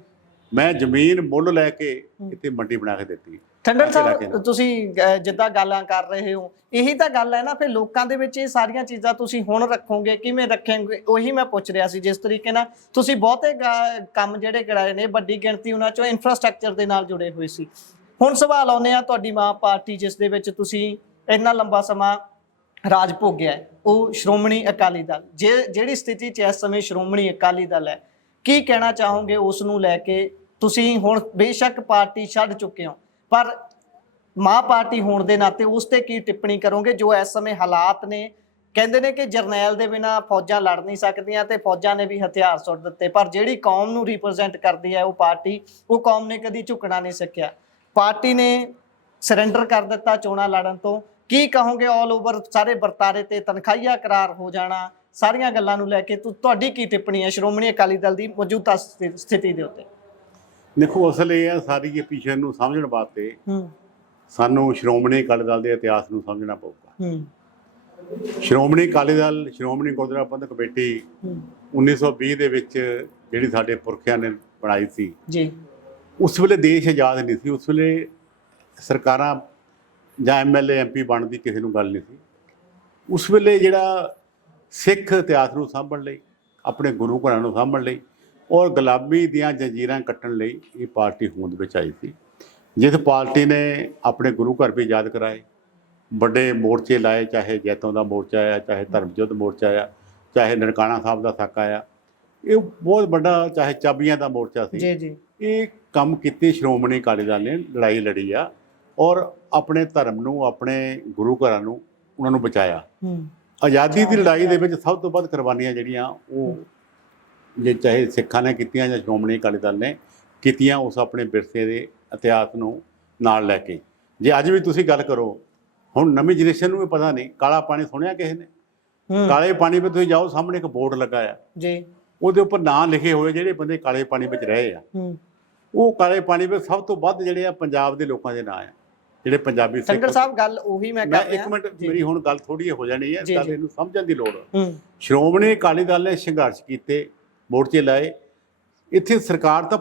ਮੈਂ ਜ਼ਮੀਨ ਮੁੱਲ ਲੈ ਕੇ ਇੱਥੇ ਮੰਡੀ ਬਣਾ ਕੇ ਦਿੱਤੀ। ਠੰਡਲ ਸਾਹਿਬ, ਤੁਸੀਂ ਜਿੱਦਾਂ ਗੱਲਾਂ ਕਰ ਰਹੇ ਹੋ, ਇਹੀ ਤਾਂ ਗੱਲ ਹੈ ਨਾ। ਫਿਰ ਲੋਕਾਂ ਦੇ ਵਿੱਚ ਇਹ ਸਾਰੀਆਂ ਚੀਜ਼ਾਂ ਤੁਸੀਂ ਹੁਣ ਰੱਖੋਗੇ, ਕਿਵੇਂ ਰੱਖੋਗੇ? ਉਹੀ ਮੈਂ ਪੁੱਛ ਰਿਹਾ ਸੀ। ਜਿਸ ਤਰੀਕੇ ਨਾਲ ਤੁਸੀਂ ਬਹੁਤੇ ਕੰਮ ਜਿਹੜੇ ਕਰਾਏ ਨੇ, ਵੱਡੀ ਗਿਣਤੀ ਉਹਨਾਂ ਚੋਂ ਇਨਫਰਾਸਟ੍ਰਕਚਰ ਦੇ ਨਾਲ ਜੁੜੇ ਹੋਏ ਸੀ। ਹੁਣ ਸਵਾਲ ਆਉਂਦੇ ਆ, ਤੁਹਾਡੀ ਮਾਂ ਪਾਰਟੀ ਜਿਸ ਦੇ ਵਿੱਚ ਤੁਸੀਂ ਇੰਨਾ ਲੰਬਾ ਸਮਾਂ ਰਾਜ ਭੋਗਿਆ, ਉਹ ਸ਼੍ਰੋਮਣੀ ਅਕਾਲੀ ਦਲ, ਜਿਹੜੀ ਸਥਿਤੀ 'ਚ ਇਸ ਸਮੇਂ ਸ਼੍ਰੋਮਣੀ ਅਕਾਲੀ ਦਲ ਹੈ, ਕੀ ਕਹਿਣਾ ਚਾਹੋਗੇ ਉਸ ਨੂੰ ਲੈ ਕੇ? ਤੁਸੀਂ ਹੁਣ ਬੇਸ਼ੱਕ ਪਾਰਟੀ ਛੱਡ ਚੁੱਕੇ ਹੋ, ਪਰ ਮਾਂ ਪਾਰਟੀ ਹੋਣ ਦੇ ਨਾਤੇ ਉਸ ਤੇ ਕੀ ਟਿੱਪਣੀ ਕਰੋਗੇ ਜੋ ਇਸ ਸਮੇਂ ਹਾਲਾਤ ਨੇ? ਕਹਿੰਦੇ ਨੇ ਕਿ ਜਰਨੈਲ ਦੇ ਬਿਨਾਂ ਫੌਜਾਂ ਲੜ ਨਹੀਂ ਸਕਦੀਆਂ ਤੇ ਫੌਜਾਂ ਨੇ ਵੀ ਹਥਿਆਰ ਸੁੱਟ ਦਿੱਤੇ, ਪਰ ਜਿਹੜੀ ਕੌਮ ਨੂੰ ਰਿਪਰੈਜ਼ੈਂਟ ਕਰਦੀ ਹੈ ਉਹ ਪਾਰਟੀ, ਉਹ ਕੌਮ ਨੇ ਕਦੀ ਝੁਕਣਾ ਨਹੀਂ ਸਕਿਆ। ਪਾਰਟੀ ਨੇ ਸਰੈਂਡਰ ਕਰ ਦਿੱਤਾ ਚੋਣਾਂ ਲੜਨ ਤੋਂ। ਕੀ ਕਹੋਗੇ ਆਲ ਓਵਰ ਸਾਰੇ ਵਰਤਾਰੇ ਤੇ ਤਨਖਾਹੀਆ ਕਰਾਰ ਹੋ ਜਾਣਾ, ਸਾਰੀਆਂ ਗੱਲਾਂ ਨੂੰ ਲੈ ਕੇ ਤੁਹਾਡੀ ਕੀ ਟਿੱਪਣੀ ਹੈ ਸ਼੍ਰੋਮਣੀ ਅਕਾਲੀ ਦਲ ਦੀ ਮੌਜੂਦਾ ਸਥਿਤੀ ਦੇ ਉੱਤੇ? ਦੇਖੋ, ਅਸਲ ਇਹ ਹੈ ਸਾਰੀ ਇਹ ਪਿਛੜ ਨੂੰ ਸਮਝਣ ਵਾਸਤੇ ਸਾਨੂੰ ਸ਼੍ਰੋਮਣੀ ਅਕਾਲੀ ਦਲ ਦੇ ਇਤਿਹਾਸ ਨੂੰ ਸਮਝਣਾ ਪਊਗਾ। ਸ਼੍ਰੋਮਣੀ ਅਕਾਲੀ ਦਲ, ਸ਼੍ਰੋਮਣੀ ਗੁਰਦੁਆਰਾ ਪ੍ਰਬੰਧਕ ਕਮੇਟੀ 1920 ਦੇ ਵਿੱਚ ਜਿਹੜੀ ਸਾਡੇ ਪੁਰਖਿਆਂ ਨੇ ਬਣਾਈ ਸੀ ਜੀ, ਉਸ ਵੇਲੇ ਦੇਸ਼ ਆਜ਼ਾਦ ਨਹੀਂ ਸੀ। ਉਸ ਵੇਲੇ ਸਰਕਾਰਾਂ ਜਾਂ ਐਮਐਲਏ ਐਮਪੀ ਬਣਨ ਦੀ ਕਿਸੇ ਨੂੰ ਗੱਲ ਨਹੀਂ ਸੀ। ਉਸ ਵੇਲੇ ਜਿਹੜਾ ਸਿੱਖ ਇਤਿਹਾਸ ਨੂੰ ਸਾਂਭਣ ਲਈ, ਆਪਣੇ ਗੁਰੂ ਘਰਾਂ ਨੂੰ ਸਾਂਭਣ ਲਈ ਔਰ ਗੁਲਾਮੀ ਦੀਆਂ ਜੰਜੀਰਾਂ ਕੱਟਣ ਲਈ ਇਹ ਪਾਰਟੀ ਹੋਂਦ ਵਿੱਚ ਆਈ ਸੀ, ਜਿਸ ਪਾਰਟੀ ਨੇ ਆਪਣੇ ਗੁਰੂ ਘਰ ਵੀ ਯਾਦ ਕਰਾਏ, ਵੱਡੇ ਮੋਰਚੇ ਲਾਏ, ਚਾਹੇ ਜੈਤੋਂ ਦਾ ਮੋਰਚਾ ਆਇਆ, ਚਾਹੇ ਧਰਮਯੁੱਧ ਮੋਰਚਾ ਆਇਆ, ਚਾਹੇ ਨਨਕਾਣਾ ਸਾਹਿਬ ਦਾ ਸਾਕਾ ਆਇਆ, ਇਹ ਬਹੁਤ ਵੱਡਾ, ਚਾਹੇ ਚਾਬੀਆਂ ਦਾ ਮੋਰਚਾ ਸੀ ਜੀ ਜੀ। ਇਹ ਕੰਮ ਕੀਤੇ ਸ਼੍ਰੋਮਣੀ ਅਕਾਲੀ ਦਲ ਨੇ, ਲੜਾਈ ਲੜੀ ਆ ਔਰ ਆਪਣੇ ਧਰਮ ਨੂੰ, ਆਪਣੇ ਗੁਰੂ ਘਰਾਂ ਨੂੰ, ਉਹਨਾਂ ਨੂੰ ਬਚਾਇਆ। ਆਜ਼ਾਦੀ ਦੀ ਲੜਾਈ ਦੇ ਵਿੱਚ ਸਭ ਤੋਂ ਵੱਧ ਕੁਰਬਾਨੀਆਂ ਜਿਹੜੀਆਂ ਉਹ ਜੇ ਚਾਹੇ ਸਿੱਖਾਂ ਨੇ ਕੀਤੀਆਂ ਜਾਂ ਸ਼੍ਰੋਮਣੀ ਅਕਾਲੀ ਦਲ ਨੇ ਕੀਤੀਆਂ, ਉਸ ਆਪਣੇ ਵਿਰਸੇ ਦੇ ਇਤਿਹਾਸ ਨੂੰ ਨਾਲ ਲੈ ਕੇ। ਜੇ ਅੱਜ ਵੀ ਤੁਸੀਂ ਗੱਲ ਕਰੋ, ਹੁਣ ਨਵੀਂ ਜਨਰੇਸ਼ਨ ਨੂੰ ਇਹ ਪਤਾ ਨਹੀਂ, ਕਾਲਾ ਪਾਣੀ ਸੁਣਿਆ ਕਿਸੇ ਨੇ? ਕਾਲੇ ਪਾਣੀ 'ਤੇ ਤੁਸੀਂ ਜਾਓ, ਸਾਹਮਣੇ ਇੱਕ ਬੋਰਡ ਲੱਗਾ ਆ ਜੀ, ਉਹਦੇ ਉੱਪਰ ਨਾਂ ਲਿਖੇ ਹੋਏ ਜਿਹੜੇ ਬੰਦੇ ਕਾਲੇ ਪਾਣੀ ਵਿੱਚ ਰਹੇ ਆ, ਉਹ ਕਾਲੇ ਪਾਣੀ ਵਿੱਚ ਸਭ ਤੋਂ ਵੱਧ ਜਿਹੜੇ ਆ ਪੰਜਾਬ ਦੇ ਲੋਕਾਂ ਦੇ ਨਾਂ ਆ, ਜਿਹੜੇ ਪੰਜਾਬੀ ਸਿੱਖ। ਸੰਗੜ ਸਾਹਿਬ ਗੱਲ ਉਹੀ ਮੈਂ ਕਰ ਰਿਹਾ। ਇੱਕ ਮਿੰਟ, ਮੇਰੀ ਹੁਣ ਗੱਲ ਥੋੜੀ ਹੋ ਜਾਣੀ ਹੈ, ਗੱਲ ਇਹਨੂੰ ਸਮਝਣ ਦੀ ਲੋੜ। ਸ਼੍ਰੋਮਣੀ ਅਕਾਲੀ ਦਲ ਨੇ ਸੰਘਰਸ਼ ਕੀਤੇ, ਮੋਰਚੇ ਲਾਏ। ਇੱਥੇ ਸਰਕਾਰ ਤਾਂ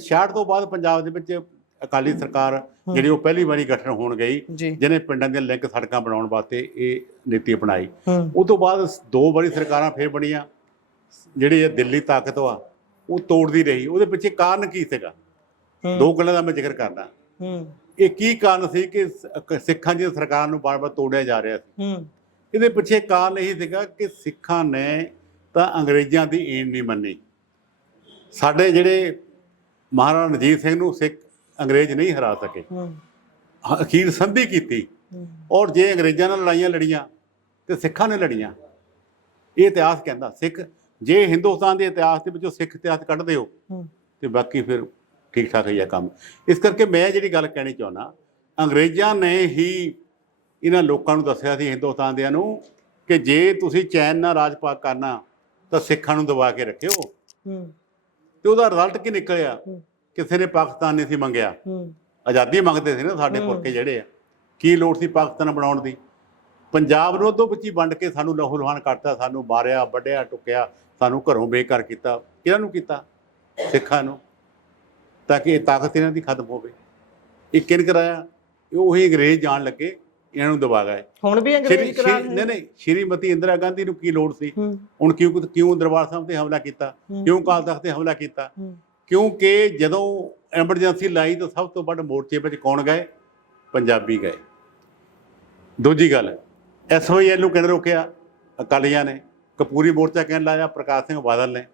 66 ਤੋਂ ਬਾਅਦ ਪੰਜਾਬ ਦੇ ਵਿੱਚ ਅਕਾਲੀ ਸਰਕਾਰ ਜਿਹੜੀ ਉਹ ਪਹਿਲੀ ਵਾਰੀ ਗਠਨ ਹੋਣ ਗਈ, ਜਿਹਨੇ ਪਿੰਡਾਂ ਦੀਆਂ ਲਿੰਕ ਸੜਕਾਂ ਬਣਾਉਣ ਵਾਸਤੇ ਇਹ ਨੀਤੀ ਅਪਣਾਈ। ਉਸ ਤੋਂ ਬਾਅਦ 2 ਵਾਰੀ ਸਰਕਾਰਾਂ ਫਿਰ ਬਣੀਆਂ। ਜਿਹੜੀ ਇਹ ਦਿੱਲੀ ਤਾਕਤ ਆ ਉਹ ਤੋੜਦੀ ਰਹੀ। ਉਹਦੇ ਪਿੱਛੇ ਕਾਰਨ ਕੀ ਸੀਗਾ? 2 ਗੱਲਾਂ ਦਾ ਮੈਂ ਜ਼ਿਕਰ ਕਰਦਾ। ਇਹ ਕੀ ਕਾਰਨ ਸੀ ਕਿ ਸਿੱਖਾਂ ਦੀਆਂ ਸਰਕਾਰਾਂ ਨੂੰ ਬਾਰ-ਬਾਰ ਤੋੜਿਆ ਜਾ ਰਿਹਾ ਸੀ? ਇਹਦੇ ਪਿੱਛੇ ਕਾਰਨ ਇਹ ਸੀਗਾ ਕਿ ਸਿੱਖਾਂ ਨੇ ਤਾਂ ਅੰਗਰੇਜ਼ਾਂ ਦੀ ਈਨ ਨਹੀਂ ਮੰਨੀ। ਸਾਡੇ ਜਿਹੜੇ ਮਹਾਰਾਜਾ ਰਣਜੀਤ ਸਿੰਘ ਨੂੰ ਸਿੱਖ ਅੰਗਰੇਜ਼ ਨਹੀਂ ਹਰਾ ਸਕੇ, ਅਖੀਰ ਸੰਧੀ ਕੀਤੀ। ਔਰ ਜੇ ਅੰਗਰੇਜ਼ਾਂ ਨਾਲ ਲੜਾਈਆਂ ਲੜੀਆਂ ਤੇ ਸਿੱਖਾਂ ਨੇ ਲੜੀਆਂ। ਇਹ ਇਤਿਹਾਸ ਕਹਿੰਦਾ। ਸਿੱਖ ਜੇ ਹਿੰਦੁਸਤਾਨ ਦੇ ਇਤਿਹਾਸ ਦੇ ਵਿੱਚੋਂ ਸਿੱਖ ਇਤਿਹਾਸ ਕੱਢਦੇ ਹੋ ਤੇ ਬਾਕੀ ਫਿਰ ਠੀਕ ਠਾਕ ਹੀ ਆ ਕੰਮ। ਇਸ ਕਰਕੇ ਮੈਂ ਜਿਹੜੀ ਗੱਲ ਕਹਿਣੀ ਚਾਹੁੰਦਾ, ਅੰਗਰੇਜ਼ਾਂ ਨੇ ਹੀ ਇਹਨਾਂ ਲੋਕਾਂ ਨੂੰ ਦੱਸਿਆ ਸੀ, ਹਿੰਦੁਸਤਾਨ ਦਿਆਂ ਨੂੰ, ਕਿ ਜੇ ਤੁਸੀਂ ਚੈਨ ਨਾਲ ਰਾਜ ਪਾਕ ਕਰਨਾ ਤਾਂ ਸਿੱਖਾਂ ਨੂੰ ਦਬਾ ਕੇ ਰੱਖਿਓ। ਤੇ ਉਹਦਾ ਰਿਜ਼ਲਟ ਕੀ ਨਿਕਲਿਆ? ਕਿਸੇ ਨੇ ਪਾਕਿਸਤਾਨ ਨਹੀਂ ਸੀ ਮੰਗਿਆ। ਆਜ਼ਾਦੀ ਮੰਗਦੇ ਸੀ ਨਾ ਸਾਡੇ ਪੁਰਖੇ ਜਿਹੜੇ ਆ। ਕੀ ਲੋੜ ਸੀ ਪਾਕਿਸਤਾਨ ਬਣਾਉਣ ਦੀ? ਪੰਜਾਬ ਨੂੰ ਉਦੋਂ ਵਿੱਚ ਹੀ ਵੰਡ ਕੇ ਸਾਨੂੰ ਲਹੂ ਲੁਹਾਨ ਕਰਤਾ, ਸਾਨੂੰ ਮਾਰਿਆ, ਵੱਢਿਆ, ਟੁੱਕਿਆ, ਸਾਨੂੰ ਘਰੋਂ ਬੇਘਰ ਕੀਤਾ। ਕਿਹਨਾਂ ਨੂੰ ਕੀਤਾ? ਸਿੱਖਾਂ ਨੂੰ, ਤਾਂ ਕਿ ਇਹ ਤਾਕਤ ਇਹਨਾਂ ਦੀ ਖਤਮ ਹੋਵੇ। ਇਹ ਕਿਹਨ ਕਰਾਇਆ? ਉਹੀ ਅੰਗਰੇਜ਼ ਜਾਣ ਲੱਗੇ, ਇਹਨਾਂ ਨੂੰ ਦਬਾ ਗਏ। ਹੁਣ ਵੀ ਅੰਗਰੇਜ਼ ਨਹੀਂ, ਸ਼੍ਰੀਮਤੀ ਇੰਦਰਾ ਗਾਂਧੀ ਨੂੰ ਕੀ ਲੋੜ ਸੀ? ਹੁਣ ਕਿਉਂ ਦਰਬਾਰ ਸਾਹਿਬ ਤੇ ਹਮਲਾ ਕੀਤਾ? ਕਿਉਂ ਅਕਾਲ ਤਖ਼ਤ ਤੇ ਹਮਲਾ ਕੀਤਾ? ਕਿਉਂਕਿ ਜਦੋਂ ਐਮਰਜੈਂਸੀ ਲਾਈ ਤਾਂ ਸਭ ਤੋਂ ਵੱਧ ਮੋਰਚੇ ਵਿੱਚ ਕੌਣ ਗਏ? ਪੰਜਾਬੀ ਗਏ। ਦੂਜੀ ਗੱਲ, SYL ਨੂੰ ਕਿਹਨੇ ਰੋਕਿਆ? ਅਕਾਲੀਆਂ ਨੇ। ਕਪੂਰੀ ਮੋਰਚਾ ਕਹਿਣ ਲਾਇਆ ਪ੍ਰਕਾਸ਼ ਸਿੰਘ ਬਾਦਲ ਨੇ।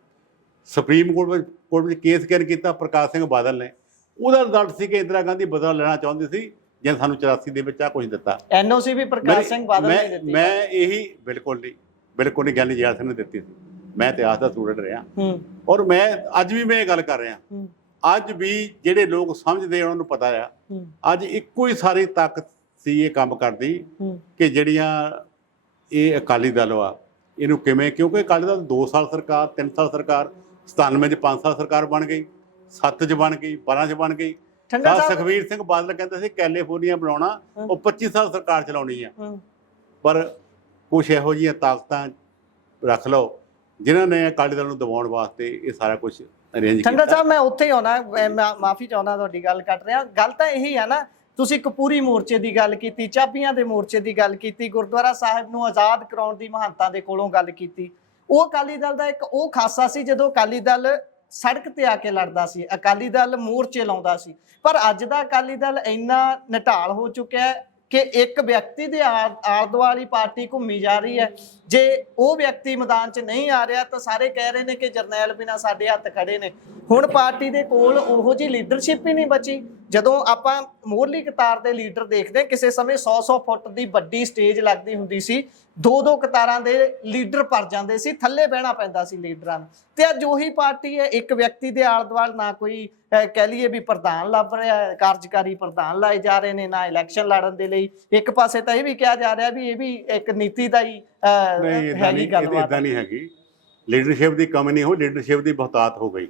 ਸੁਪਰੀਮ ਕੋਰਟ ਵਿੱਚ ਕੇਸ ਕਿਹਨ ਕੀਤਾ? ਪ੍ਰਕਾਸ਼ ਸਿੰਘ ਬਾਦਲ ਨੇ। ਉਹਦਾ ਰਿਜ਼ਲਟ ਸੀ ਕਿ ਇੰਦਰਾ ਗਾਂਧੀ ਬਦਲਾ ਲੈਣਾ ਚਾਹੁੰਦੀ ਸੀ, ਜਿਹਨੇ ਸਾਨੂੰ 84 ਦੇ ਵਿੱਚ ਆ ਕੁਝ ਦਿੱਤਾ। NOC ਵੀ ਪ੍ਰਕਾਸ਼ ਸਿੰਘ ਬਾਦਲ ਨੇ ਦਿੱਤੀ। ਮੈਂ ਇਹੀ ਬਿਲਕੁਲ ਨਹੀਂ ਗਿਆਨੀ ਜੈਲ ਸਿੰਘ ਨੇ ਦਿੱਤੀ ਸੀ। ਮੈਂ ਇਤਿਹਾਸ ਦਾ ਸਟੂਡੈਂਟ ਰਿਹਾ, ਔਰ ਮੈਂ ਅੱਜ ਵੀ ਇਹ ਗੱਲ ਕਰ ਰਿਹਾ। ਅੱਜ ਵੀ ਜਿਹੜੇ ਲੋਕ ਸਮਝਦੇ ਉਹਨਾਂ ਨੂੰ ਪਤਾ ਆ, ਅੱਜ ਇੱਕੋ ਹੀ ਸਾਰੀ ਤਾਕਤ ਸੀ ਇਹ ਕੰਮ ਕਰਦੀ ਕਿ ਜਿਹੜੀਆਂ ਇਹ ਅਕਾਲੀ ਦਲ ਆ ਇਹਨੂੰ ਕਿਵੇਂ, ਕਿਉਂਕਿ ਅਕਾਲੀ ਦਲ 2 ਸਾਲ ਸਰਕਾਰ, 3 ਸਾਲ ਸਰਕਾਰ, 97 'ਚ 5 ਸਾਲ ਸਰਕਾਰ ਬਣ ਗਈ, 7 'ਚ ਬਣ ਗਈ, 12 'ਚ ਬਣ ਗਈ। ਸੁਖਬੀਰ ਸਿੰਘ ਬਾਦਲ ਕਹਿੰਦੇ ਸੀ ਕੈਲੀਫੋਰਨੀਆ ਬਣਾਉਣਾ, ਉਹ 25 ਸਾਲ ਸਰਕਾਰ ਚਲਾਉਣੀ ਆ। ਪਰ ਕੁਛ ਇਹੋ ਜਿਹੀਆਂ ਤਾਕਤਾਂ ਰੱਖ ਲਓ ਜਿਨ੍ਹਾਂ ਨੇ ਅਕਾਲੀ ਦਲ ਨੂੰ ਦਬਾਉਣ ਵਾਸਤੇ ਇਹ ਸਾਰਾ ਕੁਝ ਅਰੇਂਜ ਕੀਤਾ। ਠੰਡਾ ਸਾਹਿਬ, ਮੈਂ ਉੱਥੇ ਹੀ ਆਉਣਾ, ਮਾਫੀ ਚਾਹੁੰਦਾ ਤੁਹਾਡੀ ਗੱਲ ਕੱਟ ਰਿਹਾ। ਗੱਲ ਤਾਂ ਇਹੀ ਆ ਨਾ, ਤੁਸੀਂ ਕਪੂਰੀ ਮੋਰਚੇ ਦੀ ਗੱਲ ਕੀਤੀ, ਚਾਬੀਆਂ ਦੇ ਮੋਰਚੇ ਦੀ ਗੱਲ ਕੀਤੀ, ਗੁਰਦੁਆਰਾ ਸਾਹਿਬ ਨੂੰ ਆਜ਼ਾਦ ਕਰਾਉਣ ਦੀ ਮਹੰਤਾਂ ਦੇ ਕੋਲੋਂ ਗੱਲ ਕੀਤੀ। ਉਹ ਅਕਾਲੀ ਦਲ ਦਾ ਇੱਕ ਉਹ ਖਾਸਾ ਸੀ, ਜਦੋਂ ਅਕਾਲੀ ਦਲ ਸੜਕ ਤੇ ਆ ਕੇ ਲੜਦਾ ਸੀ, ਅਕਾਲੀ ਦਲ ਮੋਰਚੇ ਲਾਉਂਦਾ ਸੀ। ਪਰ ਅੱਜ ਦਾ ਅਕਾਲੀ ਦਲ ਇੰਨਾ ਨਿਢਾਲ ਹੋ ਚੁੱਕਿਆ ਹੈ ਕਿ ਇੱਕ ਵਿਅਕਤੀ ਦੇ ਆਲੇ ਦੁਆਲੇ ਪਾਰਟੀ ਘੁੰਮੀ ਜਾ ਰਹੀ ਹੈ। ਜੇ ਉਹ ਵਿਅਕਤੀ ਮੈਦਾਨ 'ਚ ਨਹੀਂ ਆ ਰਿਹਾ ਤਾਂ ਸਾਰੇ ਕਹਿ ਰਹੇ ਨੇ ਕਿ ਜਰਨੈਲ ਬਿਨਾਂ ਸਾਡੇ ਹੱਥ ਖੜੇ ਨੇ। ਹੁਣ ਪਾਰਟੀ ਦੇ ਕੋਲ ਉਹੋ ਜਿਹੀ ਲੀਡਰਸ਼ਿਪ ਹੀ ਨਹੀਂ ਬਚੀ। ਜਦੋਂ ਆਪਾਂ ਮੋਹਰਲੀ ਕਤਾਰ ਦੇ ਲੀਡਰ ਦੇਖਦੇ, ਕਿਸੇ ਸਮੇਂ 100-100 ਫੁੱਟ ਦੀ ਵੱਡੀ ਸਟੇਜ ਲੱਗਦੀ ਹੁੰਦੀ ਸੀ, 2-2 ਕਤਾਰਾਂ ਦੇ ਲੀਡਰ ਭਰ ਜਾਂਦੇ ਸੀ, ਥੱਲੇ ਬਹਿਣਾ ਪੈਂਦਾ ਸੀ ਲੀਡਰਾਂ ਨੂੰ। ਤੇ ਅੱਜ ਉਹੀ ਪਾਰਟੀ ਹੈ, ਇੱਕ ਵਿਅਕਤੀ ਦੇ ਆਲੇ ਦੁਆਲੇ ਨਾ ਕੋਈ ਕਹਿ ਲਈਏ ਵੀ ਪ੍ਰਧਾਨ ਲੱਭ ਰਿਹਾ, ਕਾਰਜਕਾਰੀ ਪ੍ਰਧਾਨ ਲਾਏ ਜਾ ਰਹੇ ਨੇ, ਨਾ ਇਲੈਕਸ਼ਨ ਲੜਨ ਦੇ ਲਈ। ਇੱਕ ਪਾਸੇ ਤਾਂ ਇਹ ਵੀ ਕਿਹਾ ਜਾ ਰਿਹਾ ਵੀ ਇਹ ਵੀ ਇੱਕ ਨੀਤੀ ਦਾ ਹੀ ਹੈਗੀ ਗੱਲਬਾਤ। ਇਦਾਂ ਨਹੀਂ ਹੈਗੀ, ਲੀਡਰਸ਼ਿਪ ਦੀ ਕਮੀ ਨਹੀਂ ਹੋ, ਲੀਡਰਸ਼ਿਪ ਦੀ ਬਹੁਤਾਤ ਹੋ ਗਈ।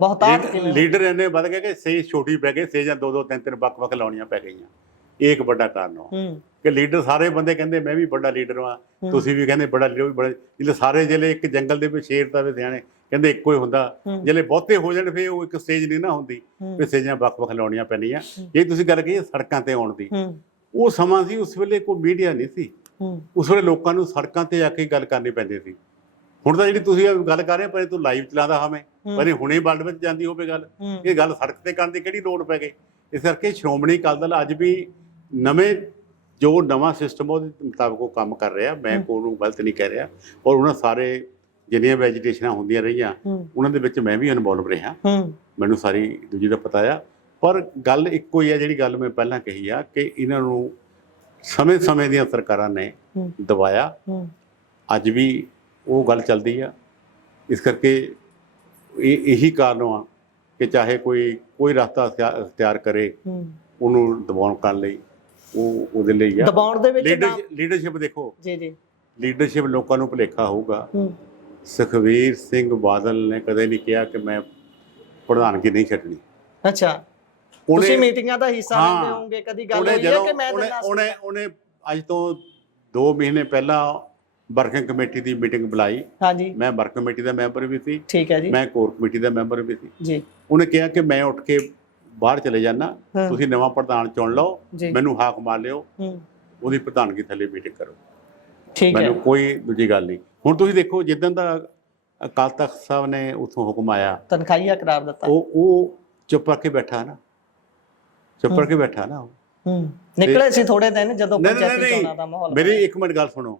ਬਹੁਤਾਤ ਕਿਵੇਂ? ਲੀਡਰ ਇੰਨੇ ਵੱਧ ਗਏ ਕਿ ਸੇਜ ਛੋਟੀ ਪੈ ਗਏ, ਸੇਜਾਂ 2-2 3-3 ਵੱਖ-ਵੱਖ ਲਾਉਣੀਆਂ ਪੈ ਗਈਆਂ। ਇਹ ਇੱਕ ਵੱਡਾ ਕਾਰਨ ਹੋ ਕਿ ਲੀਡਰ, ਸਾਰੇ ਬੰਦੇ ਕਹਿੰਦੇ ਮੈਂ ਵੀ ਵੱਡਾ ਲੀਡਰ ਹਾਂ, ਤੁਸੀਂ ਵੀ ਕਹਿੰਦੇ ਬੜਾ ਲੀਡਰ, ਵੀ ਬੜਾ। ਜਿਹੜੇ ਸਾਰੇ ਜਿਹੜੇ ਇੱਕ ਜੰਗਲ ਦੇ ਵਿੱਚ ਸ਼ੇਰ ਤਾਂ ਵੀ ਸਿਆਣੇ ਕਹਿੰਦੇ ਇੱਕੋ ਹੀ ਹੁੰਦਾ। ਜਿਹੜੇ ਬਹੁਤੇ ਹੋ ਜਾਣ ਫਿਰ ਉਹ ਇੱਕ ਸਟੇਜ ਨਹੀਂ ਨਾ ਹੁੰਦੀ, ਫਿਰ ਸਟੇਜਾਂ ਵੱਖ-ਵੱਖ ਲਾਉਣੀਆਂ ਪੈਂਦੀਆਂ। ਇਹ ਤੁਸੀਂ ਗੱਲ ਕਹੀ ਸੜਕਾਂ ਤੇ ਆਉਣ ਦੀ, ਉਹ ਸਮਾਂ ਸੀ, ਉਸ ਵੇਲੇ ਕੋਈ ਮੀਡੀਆ ਨਹੀਂ ਸੀ। ਉਸ ਵੇਲੇ ਲੋਕਾਂ ਨੂੰ ਸੜਕਾਂ ਤੇ ਆ ਕੇ ਗੱਲ ਕਰਨੀ ਪੈਂਦੀ ਸੀ। ਹੁਣ ਤਾਂ ਜਿਹੜੀ ਤੁਸੀਂ ਗੱਲ ਕਰ ਰਹੇ ਪਰ ਤੂੰ ਲਾਈਵ ਚਲਾਉਂਦਾ ਹਵੇਂ, ਪਰ ਇਹ ਹੁਣੇ ਵਰਲਡ ਵਿੱਚ ਜਾਂਦੀ ਹੋਵੇ ਗੱਲ। ਇਹ ਗੱਲ ਸੜਕ ਤੇ ਕਰਨ ਦੀ ਕਿਹੜੀ ਲੋੜ ਪੈ ਗਈ? ਇਸ ਕਰਕੇ ਸ਼੍ਰੋਮਣੀ ਅਕਾਲੀ ਦਲ ਅੱਜ ਵੀ ਜੋ ਨਵਾਂ ਸਿਸਟਮ ਉਹਦੇ ਮੁਤਾਬਕ ਉਹ ਕੰਮ ਕਰ ਰਿਹਾ। ਮੈਂ ਕੋਈ ਨੂੰ ਗਲਤ ਨਹੀਂ ਕਹਿ ਰਿਹਾ, ਔਰ ਉਹਨਾਂ ਸਾਰੇ ਜਿੰਨੀਆਂ ਵੈਜੀਟੇਸ਼ਨਾਂ ਹੁੰਦੀਆਂ ਰਹੀਆਂ ਉਹਨਾਂ ਦੇ ਵਿੱਚ ਮੈਂ ਵੀ ਇਨਵੋਲਵ ਰਿਹਾ, ਮੈਨੂੰ ਸਾਰੀ ਦੂਜੀ ਦਾ ਪਤਾ ਆ। ਪਰ ਗੱਲ ਇੱਕੋ ਹੀ ਆ, ਜਿਹੜੀ ਗੱਲ ਮੈਂ ਪਹਿਲਾਂ ਕਹੀ ਆ ਕਿ ਇਹਨਾਂ ਨੂੰ ਸਮੇਂ ਦੀਆਂ ਸਰਕਾਰਾਂ ਨੇ ਦਬਾਇਆ। ਅੱਜ ਵੀ ਉਹ ਗੱਲ ਚੱਲਦੀ ਆ। ਇਸ ਕਰਕੇ ਇਹੀ ਕਾਰਨ ਆ ਕਿ ਚਾਹੇ ਕੋਈ ਰਸਤਾ ਅਖਤਿਆਰ ਕਰੇ ਉਹਨੂੰ ਦਬਾਉਣ ਕਰਨ ਲਈ, ਉਹਦੇ ਲਈ ਆ। ਦਬਾਉਣ ਦੇ ਵਿੱਚ ਲੀਡਰਸ਼ਿਪ ਦੇਖੋ ਜੀ, ਲੀਡਰਸ਼ਿਪ ਲੋਕਾਂ ਨੂੰ ਭੁਲੇਖਾ ਹੋਊਗਾ ਸੁਖਬੀਰ ਸਿੰਘ ਬਾਦਲ ਨੇ ਕਦੇ ਨਹੀਂ ਕਿਹਾ ਕਿ ਮੈਂ ਪ੍ਰਧਾਨਗੀ ਨਹੀਂ ਛੱਡਣੀ। ਅੱਛਾ, ਤੁਸੀਂ ਮੀਟਿੰਗਾਂ ਦਾ ਹਿੱਸਾ ਲੈਂਦੇ ਹੋਵੋਗੇ, ਕਦੀ ਗੱਲ ਹੋਈ ਹੈ ਕਿ ਮੈਂ ਉਹਨੇ ਅੱਜ ਤੋਂ 2 ਮਹੀਨੇ ਪਹਿਲਾਂ ਵਰਕਿੰਗ ਕਮੇਟੀ ਦੀ ਮੀਟਿੰਗ ਬੁਲਾਈ। ਹਾਂਜੀ, ਮੈਂ ਵਰਕ ਕਮੇਟੀ ਦਾ ਮੈਂਬਰ ਵੀ ਸੀ। ਠੀਕ ਹੈ ਜੀ। ਮੈਂ ਕੋਰ ਕਮੇਟੀ ਦਾ ਮੈਂਬਰ ਵੀ ਸੀ ਜੀ। ਉਹਨੇ ਕਿਹਾ ਕਿ ਮੈਂ ਉੱਠ ਕੇ ਬਾਹਰ ਚਲੇ ਜਾਣਾ, ਤੁਸੀਂ ਨਵਾਂ ਪ੍ਰਧਾਨ ਚੁਣ ਲਓ, ਮੈਨੂੰ ਹਾਕ ਮਾਰ ਲਿਓ, ਉਹਦੀ ਪ੍ਰਧਾਨਗੀ ਥੱਲੇ ਮੀਟਿੰਗ ਕਰੋ, ਠੀਕ ਹੈ, ਮੈਨੂੰ ਕੋਈ ਦੂਜੀ ਗੱਲ ਨਹੀਂ। ਹੁਣ ਤੁਸੀਂ ਦੇਖੋ, ਜਿੱਦਾਂ ਦਾ ਅਕਾਲ ਤਖਤ ਸਾਹਿਬ ਨੇ ਉੱਥੋਂ ਹੁਕਮ ਆਇਆ, ਤਨਖਾਹੀਆ ਕਰਾਰ ਦਿੱਤਾ, ਉਹ ਚੁੱਪ ਕਰਕੇ ਬੈਠਾ ਨਾ, ਚੁੱਪ ਕਰਕੇ ਬੈਠਾ ਨਾ। ਨਿਕਲੇ ਸੀ ਥੋੜੇ ਦਿਨ ਜਦੋਂ ਪੰਚਾਇਤੀ ਚੋਣਾਂ ਦਾ ਮਾਹੌਲ। ਮੇਰੀ ਇੱਕ ਮਿੰਟ ਗੱਲ ਸੁਣੋ,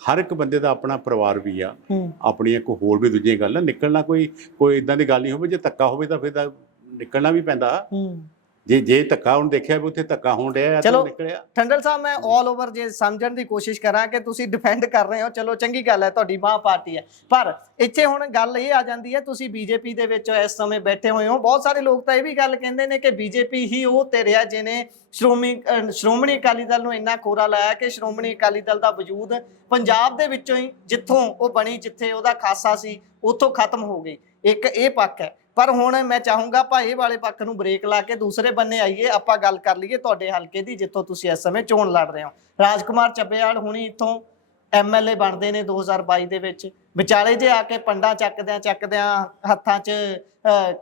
ਹਰ ਇੱਕ ਬੰਦੇ ਦਾ ਆਪਣਾ ਪਰਿਵਾਰ ਵੀ ਆ, ਆਪਣੀਆਂ ਕੋਈ ਹੋਰ ਵੀ ਦੂਜੀਆਂ ਗੱਲਾਂ। ਨਿਕਲਣਾ ਕੋਈ ਇਦਾਂ ਦੀ ਗੱਲ ਨਹੀਂ ਹੋਵੇ। ਜੇ ਧੱਕਾ ਹੋਵੇ ਤਾਂ ਫਿਰ ਤਾਂ ਨਿਕਲਣਾ ਵੀ ਪੈਂਦਾ। ਜੇ ਧੱਕਾ ਹੁਣ ਦੇਖਿਆ ਵੀ ਉੱਥੇ ਧੱਕਾ ਹੋਣ ਡਿਆ ਤਾਂ ਨਿਕਲਿਆ। ਠੰਡਲ ਸਾਹਿਬ, ਮੈਂ ਆਲ ਓਵਰ ਜੇ ਸਮਝਣ ਦੀ ਕੋਸ਼ਿਸ਼ ਕਰਾਂ ਕਿ ਤੁਸੀਂ ਡਿਫੈਂਡ ਕਰ ਰਹੇ ਹੋ, ਚਲੋ ਚੰਗੀ ਗੱਲ ਹੈ, ਤੁਹਾਡੀ ਮਾਂ ਪਾਰਟੀ ਹੈ, ਪਰ ਇੱਥੇ ਹੁਣ ਗੱਲ ਇਹ ਆ ਜਾਂਦੀ ਹੈ, ਤੁਸੀਂ ਬੀਜੇਪੀ ਦੇ ਵਿੱਚ ਇਸ ਸਮੇਂ ਬੈਠੇ ਹੋਏ ਹੋ। ਬਹੁਤ ਸਾਰੇ ਲੋਕ ਤਾਂ ਇਹ ਵੀ ਗੱਲ ਕਹਿੰਦੇ ਨੇ ਕਿ ਬੀਜੇਪੀ ਹੀ ਉਹ ਧਿਰ ਹੈ ਜਿਹਨੇ ਸ਼੍ਰੋਮਣੀ ਅਕਾਲੀ ਦਲ ਨੂੰ ਇੰਨਾ ਖੋਰਾ ਲਾਇਆ ਕਿ ਸ਼੍ਰੋਮਣੀ ਅਕਾਲੀ ਦਲ ਦਾ ਵਜੂਦ ਪੰਜਾਬ ਦੇ ਵਿੱਚੋਂ ਹੀ, ਜਿੱਥੋਂ ਉਹ ਬਣੀ, ਜਿੱਥੇ ਉਹਦਾ ਖਾਸਾ ਸੀ, ਉੱਥੋਂ ਖਤਮ ਹੋ ਗਈ। ਇੱਕ ਇਹ ਪੱਖ ਹੈ। ਪਰ ਹੁਣ ਮੈਂ ਚਾਹੂੰਗਾ ਆਪਾਂ ਇਹ ਵਾਲੇ ਪੱਖ ਨੂੰ ਬ੍ਰੇਕ ਲਾ ਕੇ ਦੂਸਰੇ ਬੰਨੇ ਆਈਏ, ਆਪਾਂ ਗੱਲ ਕਰ ਲਈਏ ਤੁਹਾਡੇ ਹਲਕੇ ਦੀ, ਜਿੱਥੋਂ ਤੁਸੀਂ ਇਸ ਸਮੇਂ ਚੋਣ ਲੜ ਰਹੇ ਹੋ। ਰਾਜਕੁਮਾਰ ਚੱਬੇਵਾਲ ਹੁਣੀ ਇੱਥੋਂ MLA ਬਣਦੇ ਨੇ 2022 ਦੇ ਵਿੱਚ। ਵਿਚਾਲੇ ਜੇ ਆ ਕੇ ਪੰਡਾਂ ਚੱਕਦਿਆਂ ਹੱਥਾਂ 'ਚ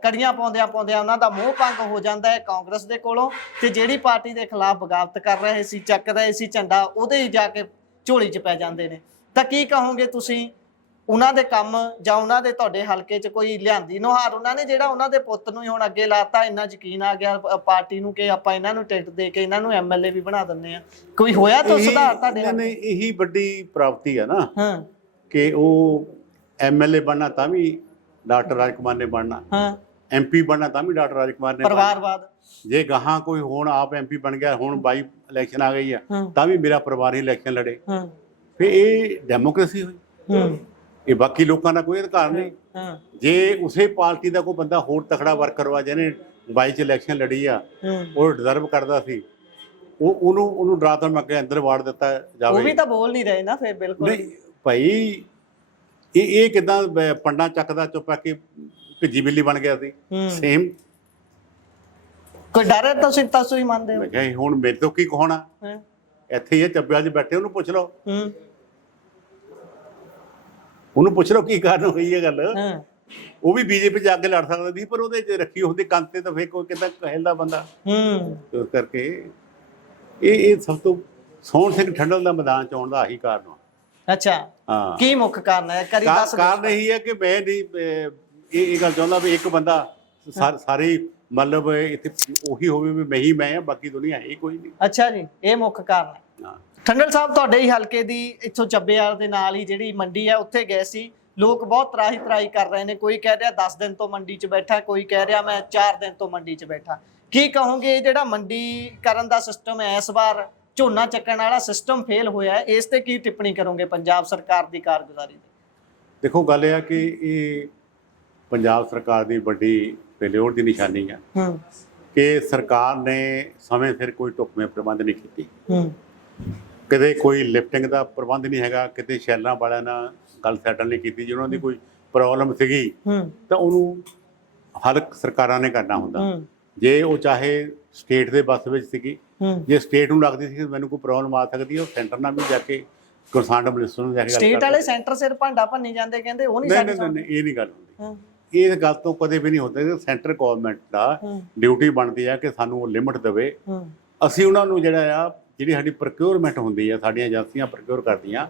ਕੜੀਆਂ ਪਾਉਂਦਿਆਂ ਉਹਨਾਂ ਦਾ ਮੋਹ ਭੰਗ ਹੋ ਜਾਂਦਾ ਹੈ ਕਾਂਗਰਸ ਦੇ ਕੋਲੋਂ, ਤੇ ਜਿਹੜੀ ਪਾਰਟੀ ਦੇ ਖਿਲਾਫ ਬਗਾਵਤ ਕਰ ਰਹੇ ਸੀ, ਚੱਕ ਰਹੇ ਸੀ ਝੰਡਾ, ਉਹਦੇ ਹੀ ਜਾ ਕੇ ਝੋਲੀ 'ਚ ਪੈ ਜਾਂਦੇ ਨੇ। ਤਾਂ ਕੀ ਕਹੋਗੇ ਤੁਸੀਂ ਉਹਨਾਂ ਦੇ ਕੰਮ, ਜਾਂ ਉਹਨਾਂ ਦੇ ਤੁਹਾਡੇ ਹਲਕੇ 'ਚ ਕੋਈ ਲਿਆਂਦੀ ਨੁਹਾਰ ਉਹਨਾਂ ਨੇ, ਜਿਹੜਾ ਉਹਨਾਂ ਦੇ ਪੁੱਤ ਨੂੰ ਹੀ ਹੁਣ ਅੱਗੇ ਲਾਤਾ? ਇੰਨਾ ਯਕੀਨ ਆ ਗਿਆ ਪਾਰਟੀ ਨੂੰ ਕਿ ਆਪਾਂ ਇਹਨਾਂ ਨੂੰ ਟਿਕਟ ਦੇ ਕੇ ਇਹਨਾਂ ਨੂੰ MLA ਵੀ ਬਣਾ ਦਿੰਦੇ ਆ। ਕੋਈ ਹੋਇਆ ਤਾਂ ਸੁਧਾਰ ਤੁਹਾਡੇ? ਨਹੀਂ, ਇਹੀ ਵੱਡੀ ਪ੍ਰਾਪਤੀ ਹੈ ਨਾ, ਕਿ ਉਹ MLA ਬਣਨਾ ਤਾਂ ਵੀ ਡਾਕਟਰ ਰਾਜਕੁਮਾਰ ਨੇ ਬਣਨਾ, MP ਬਣਨਾ ਤਾਂ ਵੀ ਡਾਕਟਰ ਰਾਜਕੁਮਾਰ ਨੇ। ਪਰਿਵਾਰਵਾਦ, ਜੇ ਗਾਹਾਂ ਕੋਈ ਹੁਣ ਆਪ MP ਬਣ ਗਿਆ, ਹੁਣ 22 ਇਲੈਕਸ਼ਨ ਆ ਗਈ ਆ, ਤਾਂ ਵੀ ਮੇਰਾ ਪਰਿਵਾਰ ਹੀ ਇਲੈਕਸ਼ਨ ਲੜੇ, ਫਿਰ ਇਹ ਡੈਮੋਕ੍ਰੇਸੀ ਹੋਈ। ਇਹ ਬਾਕੀ ਲੋਕਾਂ ਦਾ ਕੋਈ ਅਧਿਕਾਰ ਨਹੀਂ। ਜੇ ਉਸੇ ਪਾਰਟੀ ਦਾ ਕੋਈ ਬੰਦਾ ਹੋਰ ਤਕੜਾ ਵਰਕਰ ਵਾ, ਜਿਹਨੇ 22 ਚ ਇਲੈਕਸ਼ਨ ਲੜੀ ਆ, ਉਹ ਡਿਜ਼ਰਵ ਕਰਦਾ ਸੀ, ਉਹਨੂੰ ਡਰਾ ਧਮਕਾ ਕੇ ਅੰਦਰ ਵਾੜ ਦਿੱਤਾ ਜਾਵੇ। ਉਹ ਵੀ ਤਾਂ ਬੋਲ ਨਹੀਂ ਰਹੇ ਨਾ ਫਿਰ। ਬਿਲਕੁਲ ਨਹੀਂ ਭਾਈ, ਇਹ ਕਿਦਾਂ ਪੰਡਾਂ ਚੱਕਦਾ ਚੁੱਪ ਕੇ ਭਿੱਜੀ ਬਿੱਲੀ ਬਣ ਗਿਆ ਸੀ। ਸੇਮ ਕੋਈ ਡਰ ਹੈ ਤੁਸੀਂ ਮੰਨਦੇ ਹੋ? ਮੈਂ ਕਿਹਾ ਹੁਣ ਮੇਰੇ ਤੋਂ ਕੀ ਕਹਾਉਣਾ, ਇੱਥੇ ਹੀ ਚੱਬਿਆ 'ਚ ਬੈਠੇ, ਉਹਨੂੰ ਪੁੱਛ ਲਓ, ਉਹਨੂੰ ਪੁੱਛ ਲਓ ਕੀ ਕਾਰਨ ਹੋਈ ਹੈ ਗੱਲ। ਉਹ ਵੀ ਬੀਜੇਪੀ 'ਚ ਅੱਗੇ ਲੜ ਸਕਦਾ ਸੀ, ਪਰ ਉਹਦੇ 'ਚ ਰੱਖੀ ਹੁੰਦੀ ਕੰਨ ਤੇ, ਤਾਂ ਫਿਰ ਕੋਈ ਕਿੱਦਾਂ ਕਹਿਲਦਾ ਬੰਦਾ। ਇਸ ਕਰਕੇ ਇਹ ਸਭ ਤੋਂ ਸੋਹਣ ਸਿੰਘ ਠੰਡਲ ਦਾ ਮੈਦਾਨ 'ਚ ਆਉਣ ਦਾ ਆਹੀ ਕਾਰਨ ਆ। ਅੱਛਾ, ਹਾਂ, ਕੀ ਮੁੱਖ ਕਾਰਨ ਹੈ? ਕਾਰਨ ਇਹੀ ਹੈ ਕਿ ਮੈਂ ਨਹੀਂ ਇਹ ਗੱਲ ਚਾਹੁੰਦਾ ਵੀ ਇੱਕ ਬੰਦਾ ਸਾਰੇ ਮਤਲਬ ਇੱਥੇ ਉਹੀ ਹੋਵੇ ਵੀ ਮੈਂ ਆ, ਬਾਕੀ ਦੁਨੀਆ ਹੈ ਕੋਈ ਨਹੀਂ। ਅੱਛਾ ਜੀ, ਇਹ ਮੁੱਖ ਕਾਰਨ ਹੈ। ਠੰਡਲ ਸਾਹਿਬ, ਤੁਹਾਡੇ ਹੀ ਹਲਕੇ ਦੀ ਇੱਥੋਂ ਚੱਬੇਵਾਲ ਦੇ ਨਾਲ ਹੀ ਜਿਹੜੀ ਮੰਡੀ ਹੈ, ਉੱਥੇ ਗਏ ਸੀ ਲੋਕ, ਬਹੁਤ ਤਰਾਹੀ ਕਰ ਰਹੇ ਨੇ। ਕੋਈ ਕਹਿ ਰਿਹਾ 10 ਦਿਨ ਤੋਂ ਮੰਡੀ 'ਚ ਬੈਠਾ, ਕੋਈ ਕਹਿ ਰਿਹਾ ਮੈਂ 4 ਦਿਨ ਤੋਂ ਮੰਡੀ 'ਚ ਬੈਠਾ। ਕੀ ਕਹੋਗੇ, ਜਿਹੜਾ ਮੰਡੀ ਕਰਨ ਦਾ ਸਿਸਟਮ ਹੈ, ਇਸ ਵਾਰ ਝੋਨਾ ਚੱਕਣ ਵਾਲਾ ਸਿਸਟਮ ਫੇਲ ਹੋਇਆ ਹੈ, ਇਸ ਤੇ ਕੀ ਟਿੱਪਣੀ ਕਰੋਗੇ ਪੰਜਾਬ ਸਰਕਾਰ ਦੀ ਕਾਰਗੁਜ਼ਾਰੀ ਦੀ? ਦੇਖੋ, ਗੱਲ ਇਹ ਆ ਕਿ ਇਹ ਪੰਜਾਬ ਸਰਕਾਰ ਦੀ ਵੱਡੀ ਫੇਲਿਓਰ ਦੀ ਨਿਸ਼ਾਨੀ ਹੈ ਕਿ ਸਰਕਾਰ ਨੇ ਸਮੇਂ ਸਿਰ ਕੋਈ ਢੁਕਵੇਂ ਪ੍ਰਬੰਧ ਨਹੀਂ ਕੀਤੀ। ਕਦੇ ਕੋਈ ਲਿਫਟਿੰਗ ਦਾ ਪ੍ਰਬੰਧ ਨਹੀਂ ਹੈਗਾ, ਕਿਤੇ ਸ਼ੈਲਰਾਂ ਵਾਲਿਆਂ ਨਾਲ ਗੱਲ ਸੈਟਲ ਨਹੀਂ ਕੀਤੀ। ਜੇ ਉਹਨਾਂ ਦੀ ਕੋਈ ਪ੍ਰੋਬਲਮ ਸੀਗੀ ਤਾਂ ਉਹਨੂੰ ਹਰ ਸਰਕਾਰਾਂ ਨੇ ਕਰਨਾ ਹੁੰਦਾ। ਜੇ ਉਹ ਚਾਹੇ ਸਟੇਟ ਦੇ ਬੱਸ ਵਿੱਚ ਸੀਗੀ, ਜੇ ਸਟੇਟ ਨੂੰ ਲੱਗਦੀ ਸੀ ਮੈਨੂੰ ਕੋਈ ਪ੍ਰੋਬਲਮ ਆ ਸਕਦੀ ਹੈ, ਉਹ ਸੈਂਟਰ ਨਾਲ ਵੀ ਜਾ ਕੇ ਕੰਸਰਨਡ ਮਿਨਿਸਟਰ ਨੂੰ ਜਾ ਕੇ ਸਟੇਟ ਵਾਲੇ ਸੈਂਟਰ ਸਿਰ ਭਾਂਡਾ ਭੰਨੀ ਜਾਂਦੇ, ਕਹਿੰਦੇ ਉਹ ਨਹੀਂ। ਨਹੀਂ, ਇਹ ਨਹੀਂ ਗੱਲ ਹੁੰਦੀ। ਇਹ ਗੱਲ ਤੋਂ ਕਦੇ ਵੀ ਨਹੀਂ ਹੁੰਦਾ। ਸੈਂਟਰ ਗਵਰਨਮੈਂਟ ਦਾ ਡਿਊਟੀ ਬਣਦੀ ਆ ਕਿ ਸਾਨੂੰ ਉਹ ਲਿਮਟ ਦੇਵੇ। ਅਸੀਂ ਉਹਨਾਂ ਨੂੰ ਜਿਹੜੀ ਸਾਡੀ ਪ੍ਰੋਕਿਉਰਮੈਂਟ ਹੁੰਦੀ ਆ, ਸਾਡੀਆਂ ਏਜੰਸੀਆਂ ਪ੍ਰੋਕਿਉਰ ਕਰਦੀਆਂ,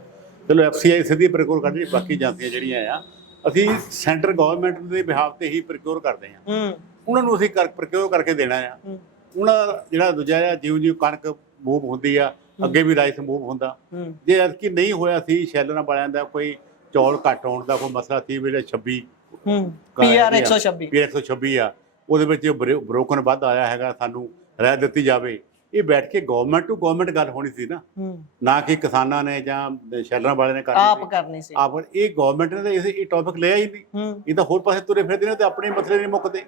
ਚਲੋ FCI ਸਿੱਧੀ ਪ੍ਰੋਕਿਉਰ ਕਰਦੀ, ਬਾਕੀ ਏਜੰਸੀਆਂ ਜਿਹੜੀਆਂ ਆ ਅਸੀਂ ਸੈਂਟਰ ਗਵਰਨਮੈਂਟ ਦੇ ਬਿਹਾਫ ਤੇ ਹੀ ਪ੍ਰੋਕਿਉਰ ਕਰਦੇ ਆ। ਉਹਨਾਂ ਨੂੰ ਅਸੀਂ ਪ੍ਰੋਕਿਉਰ ਕਰਕੇ ਦੇਣਾ ਆ। ਉਹਨਾਂ ਦਾ ਜਿਹੜਾ ਦੂਜਾ ਆ, ਜਿਉਂ ਕਣਕ ਮੂਵ ਹੁੰਦੀ ਆ, ਅੱਗੇ ਵੀ ਰਾਈਸ ਮੂਵ ਹੁੰਦਾ। ਜੇ ਐਤਕੀ ਨਹੀਂ ਹੋਇਆ ਸੀ, ਸ਼ੈਲਰਾਂ ਵਾਲਿਆਂ ਦਾ ਕੋਈ ਚੌਲ ਘੱਟ ਹੋਣ ਦਾ ਕੋਈ ਮਸਲਾ ਸੀ, ਵੇਲੇ 26 PR 126 ਆ, ਉਹਦੇ ਵਿੱਚ ਬ੍ਰੋਕਨ ਵੱਧ ਆਇਆ ਹੈਗਾ, ਸਾਨੂੰ ਰਹਿ ਦਿੱਤੀ ਜਾਵੇ। ਇਹ ਬੈਠ ਕੇ ਗਵਰਨਮੈਂਟ ਟੂ ਗਵਰਨਮੈਂਟ ਗੱਲ ਹੋਣੀ ਸੀ ਨਾ ਕਿ ਕਿਸਾਨਾਂ ਨੇ ਜਾਂ ਸ਼ੈਲਰਾਂ ਵਾਲਿਆਂ ਨੇ ਕਰਨੀ ਸੀ। ਇਹ ਗਵਰਨਮੈਂਟ ਨੇ ਇਹ ਟੌਪਿਕ ਲਿਆ ਹੀ ਨਹੀਂ। ਇਹ ਤਾਂ ਹੋਰ ਪਾਸੇ ਤੁਰੇ ਫਿਰਦੇ ਨੇ ਤੇ ਆਪਣੇ ਮਸਲੇ ਨਹੀਂ ਮੁੱਕਦੇ।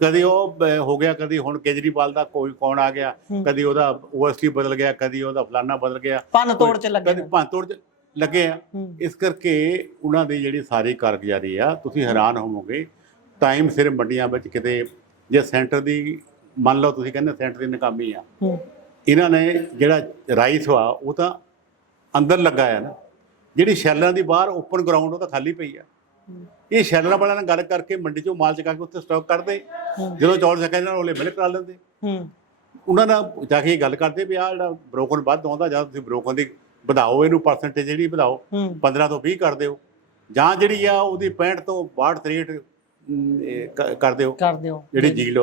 ਕਦੇ ਉਹ ਹੋ ਗਿਆ, ਕਦੀ ਹੁਣ ਕੇਜਰੀਵਾਲ ਦਾ ਕੋਈ ਕੌਣ ਆ ਗਿਆ, ਕਦੀ ਉਹਦਾ OST ਬਦਲ ਗਿਆ, ਕਦੀ ਉਹਦਾ ਫਲਾਨਾ ਬਦਲ ਗਿਆ, ਭੰਨ ਤੋੜ ਚ ਲੱਗੇ। ਭੰਨ ਤੋੜ ਚ ਲੱਗੇ ਆ। ਇਸ ਕਰਕੇ ਉਹਨਾਂ ਦੀ ਜਿਹੜੀ ਸਾਰੀ ਕਾਰਗੁਜ਼ਾਰੀ ਆ, ਤੁਸੀਂ ਹੈਰਾਨ ਹੋਵੋਗੇ। ਟਾਈਮ ਸਿਰ ਮੰਡੀਆਂ ਵਿੱਚ ਕਿਤੇ ਜੇ ਸੈਂਟਰ ਦੀ ਮੰਨ ਲਓ, ਤੁਸੀਂ ਕਹਿੰਦੇ ਸੈਂਟਰ ਦੀ ਨਾਕਾਮੀ ਆ, ਇਹਨਾਂ ਨੇ ਜਿਹੜਾ ਰਾਈਸ ਵਾ ਉਹ ਤਾਂ ਅੰਦਰ ਲੱਗਾ ਆ ਨਾ, ਜਿਹੜੀ ਸ਼ੈਲਰਾਂ ਦੀ ਬਾਹਰ ਓਪਨ ਗਰਾਊਂਡ ਉਹ ਤਾਂ ਖਾਲੀ ਪਈ ਆ। ਇਹ ਸ਼ੈਲਰਾਂ ਵਾਲਿਆਂ ਨਾਲ ਗੱਲ ਕਰਕੇ ਮੰਡੀ ਚੋਂ ਮਾਲ ਚਕਾ ਕੇ ਉੱਥੇ ਸਟਾਕ ਕਰਦੇ, ਜਦੋਂ ਚੌਲ ਚੱਕਾ ਇਹਨਾਂ ਨੂੰ ਮਿਲ ਕਰਾ ਲੈਂਦੇ। ਉਹਨਾਂ ਨਾਲ ਜਾ ਕੇ ਗੱਲ ਕਰਦੇ ਵੀ ਆਹ ਜਿਹੜਾ ਬਰੋਕਨ ਵੱਧ ਆਉਂਦਾ, ਜਾਂ ਤੁਸੀਂ ਬਰੋਕਨ ਦੀ ਵਧਾਓ, ਇਹਨੂੰ ਪਰਸੈਂਟੇਜ ਜਿਹੜੀ ਵਧਾਓ, 15 ਤੋਂ 20 ਕਰ ਦਿਓ, ਜਾਂ ਜਿਹੜੀ ਆ ਉਹਦੀ 65 ਤੋਂ 62 63 ਕਰ ਦਿਓ ਜਿਹੜੀ ਜੀਲ।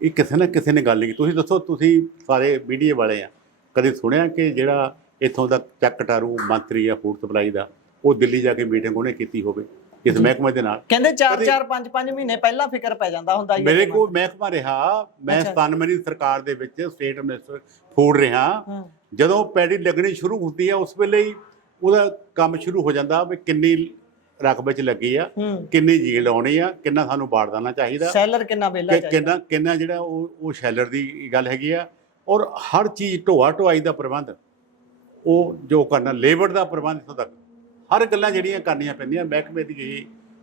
ਇਹ ਕਿਸੇ ਨਾ ਕਿਸੇ ਨੇ ਗੱਲ ਨਹੀਂ ਕੀਤੀ। ਤੁਸੀਂ ਦੱਸੋ, ਤੁਸੀਂ ਸਾਰੇ ਮੀਡੀਆ ਵਾਲੇ ਆ, ਕਦੇ ਸੁਣਿਆ ਕਿ ਜਿਹੜਾ ਇੱਥੋਂ ਦਾ ਚੱਕ ਕਟਾਰੂ ਮੰਤਰੀ ਆ ਫੂਡ ਸਪਲਾਈ ਦਾ, ਉਹ ਦਿੱਲੀ ਜਾ ਕੇ ਮੀਟਿੰਗ ਉਹਨੇ ਕੀਤੀ ਹੋਵੇ ਇਸ ਮਹਿਕਮੇ ਦੇ ਨਾਲ? ਕਹਿੰਦੇ 4-4 5-5 ਮਹੀਨੇ ਪਹਿਲਾਂ ਫਿਕਰ ਪੈ ਜਾਂਦਾ ਹੁੰਦਾ। ਮੇਰੇ ਕੋਲ ਮਹਿਕਮਾ ਰਿਹਾ, ਮੈਂ 97 ਦੀ ਸਰਕਾਰ ਦੇ ਵਿੱਚ ਸਟੇਟ ਮਿਨਿਸਟਰ ਫੂਡ ਰਿਹਾ। ਜਦੋਂ ਪੈਡੀ ਲੱਗਣੀ ਸ਼ੁਰੂ ਹੁੰਦੀ ਆ, ਉਸ ਵੇਲੇ ਹੀ ਉਹਦਾ ਕੰਮ ਸ਼ੁਰੂ ਹੋ ਜਾਂਦਾ ਵੀ ਕਿੰਨੀ ਰਕਬੇ 'ਚ ਲੱਗੀ ਆ, ਕਿੰਨੀ ਜੀਲਡ ਆਉਣੀ ਆ, ਕਿੰਨਾ ਸਾਨੂੰ ਬਾਰਦਾਨਾ ਚਾਹੀਦਾ, ਸ਼ੈਲਰ ਕਿੰਨਾ ਵੇਲਾ ਚਾਹੀਦਾ, ਕਿੰਨਾ ਜਿਹੜਾ ਉਹ ਸ਼ੈਲਰ ਦੀ ਗੱਲ ਹੈਗੀ ਆ। ਔਰ ਹਰ ਚੀਜ਼ ਢੋਆ ਢੁਆਈ ਦਾ ਪ੍ਰਬੰਧ ਉਹ ਜੋ ਕਰਨਾ, ਲੇਬਰ ਦਾ ਪ੍ਰਬੰਧ, ਇੱਥੋਂ ਤੱਕ ਹਰ ਗੱਲਾਂ ਜਿਹੜੀਆਂ ਕਰਨੀਆਂ ਪੈਂਦੀਆਂ, ਮਹਿਕਮੇ ਦੀ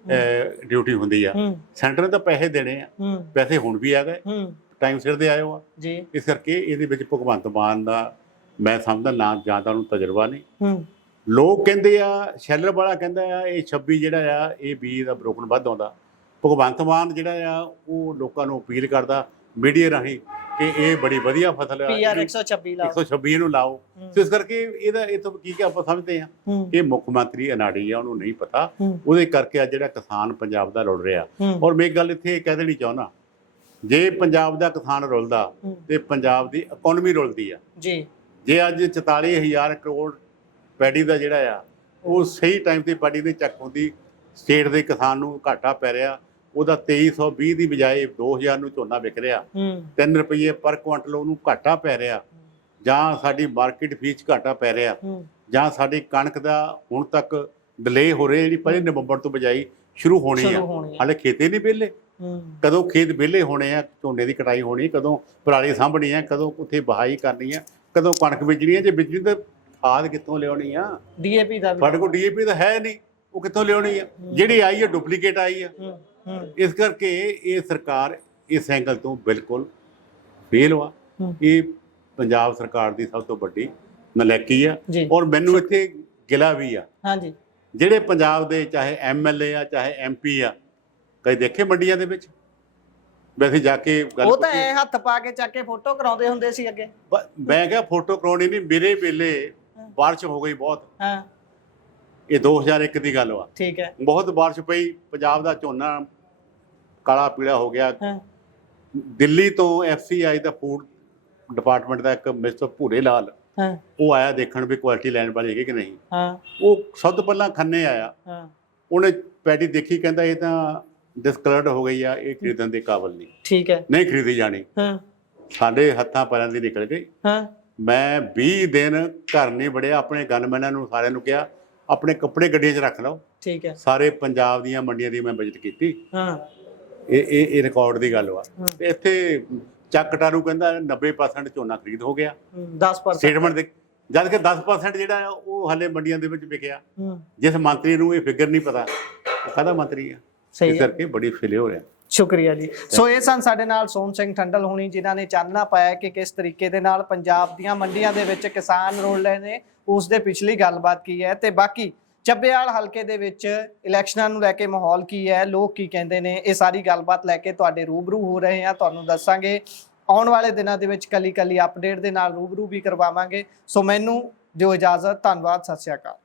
ਇਹ ਡਿਊਟੀ ਹੁੰਦੀ ਆ। ਸੈਂਟਰ ਨੇ ਤਾਂ ਪੈਸੇ ਦੇਣੇ ਆ, ਪੈਸੇ ਹੁਣ ਵੀ ਆ ਗਏ, ਟਾਈਮ ਸਿਰ ਦੇ ਆਏ ਹੋ ਆ ਜੀ। ਇਸ ਕਰਕੇ ਇਹਦੇ ਵਿੱਚ ਭਗਵੰਤ ਮਾਨ ਦਾ ਮੈਂ ਸਮਝਦਾ ਨਾ ਜਾਂ ਤਾਂ ਉਹਨੂੰ ਤਜਰਬਾ ਨਹੀਂ। ਲੋਕ ਕਹਿੰਦੇ ਆ, ਸ਼ੈਲਰ ਵਾਲਾ ਕਹਿੰਦਾ ਆ ਇਹ 26 ਜਿਹੜਾ ਆ ਇਹ ਬੀਜ ਦਾ ਬਰੋਕਨ ਵੱਧ ਆਉਂਦਾ। ਭਗਵੰਤ ਮਾਨ ਜਿਹੜਾ ਆ ਉਹ ਲੋਕਾਂ ਨੂੰ ਅਪੀਲ ਕਰਦਾ ਮੀਡੀਆ ਰਾਹੀਂ ਕਿ ਇਹ ਬੜੀ ਵਧੀਆ ਫਸਲ ਆ, PR 126 ਲਾਓ, 126 ਨੂੰ ਲਾਓ। ਇਸ ਕਰਕੇ ਇਹਦਾ ਇਹ ਤੋਂ ਕੀ ਆਪਾਂ ਸਮਝਦੇ ਆ ਕਿ ਮੁੱਖ ਮੰਤਰੀ ਅਨਾੜੀ ਆ, ਉਹਨੂੰ ਨਹੀਂ ਪਤਾ। ਉਹਦੇ ਕਰਕੇ ਆ ਜਿਹੜਾ ਕਿਸਾਨ ਪੰਜਾਬ ਦਾ ਰੁਲ ਰਿਹਾ। ਔਰ ਮੈਂ ਇੱਕ ਗੱਲ ਇੱਥੇ ਕਹਿ ਦੇਣੀ ਚਾਹੁੰਦਾ, ਜੇ ਪੰਜਾਬ ਦਾ ਕਿਸਾਨ ਰੁਲਦਾ ਤੇ ਪੰਜਾਬ ਦੀ ਇਕਨੋਮੀ ਰੁਲਦੀ ਆ ਜੀ। ਜੇ ਅੱਜ 44,000 ਕਰੋੜ ਪੈਡੀ ਦਾ ਜਿਹੜਾ ਆ ਉਹ ਸਹੀ ਟਾਈਮ ਤੇ ਪੈਡੀ ਦੀ ਚੱਕ ਹੁੰਦੀ, ਸਟੇਟ ਦੇ ਕਿਸਾਨ ਨੂੰ ਘਾਟਾ ਪੈ ਰਿਹਾ, ਉਹਦਾ 2320 ਦੀ ਬਜਾਏ 2000 ਨੂੰ ਝੋਨਾ ਵਿਕ ਰਿਹਾ, 3 ਰੁਪਏ ਪਰ ਕੁਆਂਟਲ ਉਹਨੂੰ ਘਾਟਾ ਪੈ ਰਿਹਾ, ਜਾਂ ਸਾਡੀ ਮਾਰਕੀਟ ਫੀਸ ਘਾਟਾ ਪੈ ਰਿਹਾ, ਜਾਂ ਸਾਡੀ ਕਣਕ ਦਾ ਹੁਣ ਤੱਕ ਡਿਲੇ ਹੋ ਰਿਹਾ, ਜਿਹੜੀ 1 ਨਵੰਬਰ ਤੋਂ ਬਜਾਈ ਸ਼ੁਰੂ ਹੋਣੀ ਆ, ਹਾਲੇ ਖੇਤੇ ਨਹੀਂ ਵਿਹਲੇ। ਕਦੋਂ ਖੇਤ ਵਿਹਲੇ ਹੋਣੇ ਆ, ਝੋਨੇ ਦੀ ਕਟਾਈ ਹੋਣੀ, ਕਦੋਂ ਪਰਾਲੀ ਸਾਂਭਣੀ ਆ, ਕਦੋਂ ਉੱਥੇ ਬਹਾਈ ਕਰਨੀ ਆ, ਕਦੋਂ ਕਣਕ ਬੀਜਣੀ ਆ। ਜੇ ਬੀਜਣੀ ਤਾਂ ਖਾਦ ਕਿੱਥੋਂ ਲਿਆਉਣੀ ਆ? DAP ਦਾ ਸਾਡੇ ਕੋਲ DAP ਤਾਂ ਹੈ ਨਹੀਂ, ਉਹ ਕਿੱਥੋਂ ਲਿਆਉਣੀ ਆ? ਜਿਹੜੀ ਆਈ ਆ ਡੁਪਲੀਕੇਟ ਆਈ ਆ। ਇਸ ਕਰਕੇ ਇਹ ਸਰਕਾਰ ਇਸ ਐਂਗਲ ਤੋਂ ਬਿਲਕੁਲ ਫੇਲ ਵਾ। ਇਹ ਪੰਜਾਬ ਸਰਕਾਰ ਦੀ ਸਭ ਤੋਂ ਵੱਡੀ ਨਲਾਇਕੀ ਆ। ਔਰ ਮੈਨੂੰ ਇੱਥੇ ਗਿਲਾ ਵੀ ਆ ਜਿਹੜੇ ਪੰਜਾਬ ਦੇ ਚਾਹੇ MLA ਆ ਚਾਹੇ MP ਆ, ਕਦੇ ਦੇਖੇ ਮੰਡੀਆਂ ਦੇ ਵਿੱਚ? ਵੈਸੇ ਜਾ ਕੇ ਉਹ ਤਾਂ ਐ ਹੱਥ ਪਾ ਕੇ ਚੱਕ ਕੇ ਫੋਟੋ ਕਰਾਉਂਦੇ ਹੁੰਦੇ ਸੀ ਅੱਗੇ। ਮੈਂ ਕਿਹਾ ਫੋਟੋ ਕਰਾਉਣੀ ਨਹੀਂ, ਮੇਰੇ ਵੇਲੇ ਬਾਰਿਸ਼ ਹੋ ਗਈ ਬਹੁਤ। ਇਹ 2001 ਦੀ ਗੱਲ ਵਾ। ਠੀਕ ਹੈ, ਬਹੁਤ ਬਾਰਿਸ਼ ਪਈ, ਪੰਜਾਬ ਦਾ ਝੋਨਾ ਕਾਲਾ ਪੀਲਾ ਹੋ ਗਿਆ। ਦਿੱਲੀ ਤੋਂ FCI ਦਾ ਫੂਡ ਡਿਪਾਰਟਮੈਂਟ ਦਾ ਇੱਕ ਮਿਸਟਰ ਭੂਰੇ ਲਾਲ, ਉਹ ਆਇਆ ਦੇਖਣ ਵੀ ਕੁਆਲਿਟੀ ਲੈਣ ਵਾਲੀ ਹੈਗੀ ਕਿ ਨਹੀਂ। ਉਹ ਸਭ ਤੋਂ ਪਹਿਲਾਂ ਖੰਨੇ ਆਇਆ, ਉਹਨੇ ਪੈਟੀ ਦੇਖੀ, ਕਹਿੰਦਾ ਇਹ ਤਾਂ ਡਿਸਕਲਰਡ ਹੋ ਗਈ ਆ, ਇਹ ਖਰੀਦਣ ਦੇ ਕਾਬਲ ਨਹੀਂ। ਠੀਕ ਹੈ, ਨਹੀਂ ਖਰੀਦੀ ਜਾਣੀ। ਸਾਡੇ ਹੱਥਾਂ ਪੈਰਾਂ ਦੀ ਨਿਕਲ ਗਈ। ਮੈਂ 20 ਦਿਨ ਘਰ ਨਹੀਂ ਵੜਿਆ, ਆਪਣੇ ਗਨਮੈਨਾਂ ਨੂੰ ਸਾਰਿਆਂ ਨੂੰ ਕਿਹਾ ਆਪਣੇ ਕੱਪੜੇ ਗੱਡੀਆਂ 'ਚ ਰੱਖ ਲਓ। ਠੀਕ ਹੈ, ਸਾਰੇ ਪੰਜਾਬ ਦੀਆਂ ਮੰਡੀਆਂ ਦੀ ਮੈਂ ਵਿਜ਼ਿਟ ਕੀਤੀ। ਇਹ ਰਿਕਾਰਡ ਦੀ ਗੱਲ ਵਾ। ਤੇ ਇੱਥੇ ਚੱਕ ਕਟਾਰੂ ਕਹਿੰਦਾ 90% ਝੋਨਾ ਖਰੀਦ ਹੋ ਗਿਆ, 10% ਸਟੇਟਮੈਂਟ ਦੇ, ਜਦ ਕਿ 10% ਜਿਹੜਾ ਉਹ ਹਾਲੇ ਮੰਡੀਆਂ ਦੇ ਵਿੱਚ ਵਿਕਿਆ। ਜਿਸ ਮੰਤਰੀ ਨੂੰ ਇਹ ਫਿਗਰ ਨਹੀਂ ਪਤਾ, ਉਹ ਕਾਹਦਾ ਮੰਤਰੀ ਆ? ਇਸ ਕਰਕੇ ਬੜੀ ਫੇਲ ਹੋ ਰਿਹਾ। ਸ਼ੁਕਰੀਆ ਜੀ। ਸੋ ਇਹ ਸਨ ਸਾਡੇ ਨਾਲ ਸੋਮ ਸਿੰਘ ਠੰਡਲ ਹੋਣੀ, ਜਿਨ੍ਹਾਂ ਨੇ ਚਾਨਣਾ ਪਾਇਆ ਕਿ ਕਿਸ ਤਰੀਕੇ ਦੇ ਨਾਲ ਪੰਜਾਬ ਦੀਆਂ ਮੰਡੀਆਂ ਦੇ ਵਿੱਚ ਕਿਸਾਨ ਰੋਲ ਰਹੇ ਨੇ, ਉਸ ਦੇ ਪਿਛਲੀ ਗੱਲਬਾਤ ਕੀ ਹੈ, ਤੇ ਬਾਕੀ ਚੱਬੇਵਾਲ ਹਲਕੇ ਦੇ ਵਿੱਚ ਇਲੈਕਸ਼ਨਾਂ ਨੂੰ ਲੈ ਕੇ ਮਾਹੌਲ ਕੀ ਹੈ, ਲੋਕ ਕੀ ਕਹਿੰਦੇ ਨੇ, ਇਹ ਸਾਰੀ ਗੱਲਬਾਤ ਲੈ ਕੇ ਤੁਹਾਡੇ ਰੂਬਰੂ ਹੋ ਰਹੇ ਹਾਂ। ਤੁਹਾਨੂੰ ਦੱਸਾਂਗੇ ਆਉਣ ਵਾਲੇ ਦਿਨਾਂ ਦੇ ਵਿੱਚ ਕੱਲੀ ਅਪਡੇਟ ਦੇ ਨਾਲ ਰੂਬਰੂ ਵੀ ਕਰਵਾਵਾਂਗੇ। ਸੋ ਮੈਨੂੰ ਦਿਓ ਇਜਾਜ਼ਤ, ਧੰਨਵਾਦ, ਸਤਿ ਸ਼੍ਰੀ ਅਕਾਲ।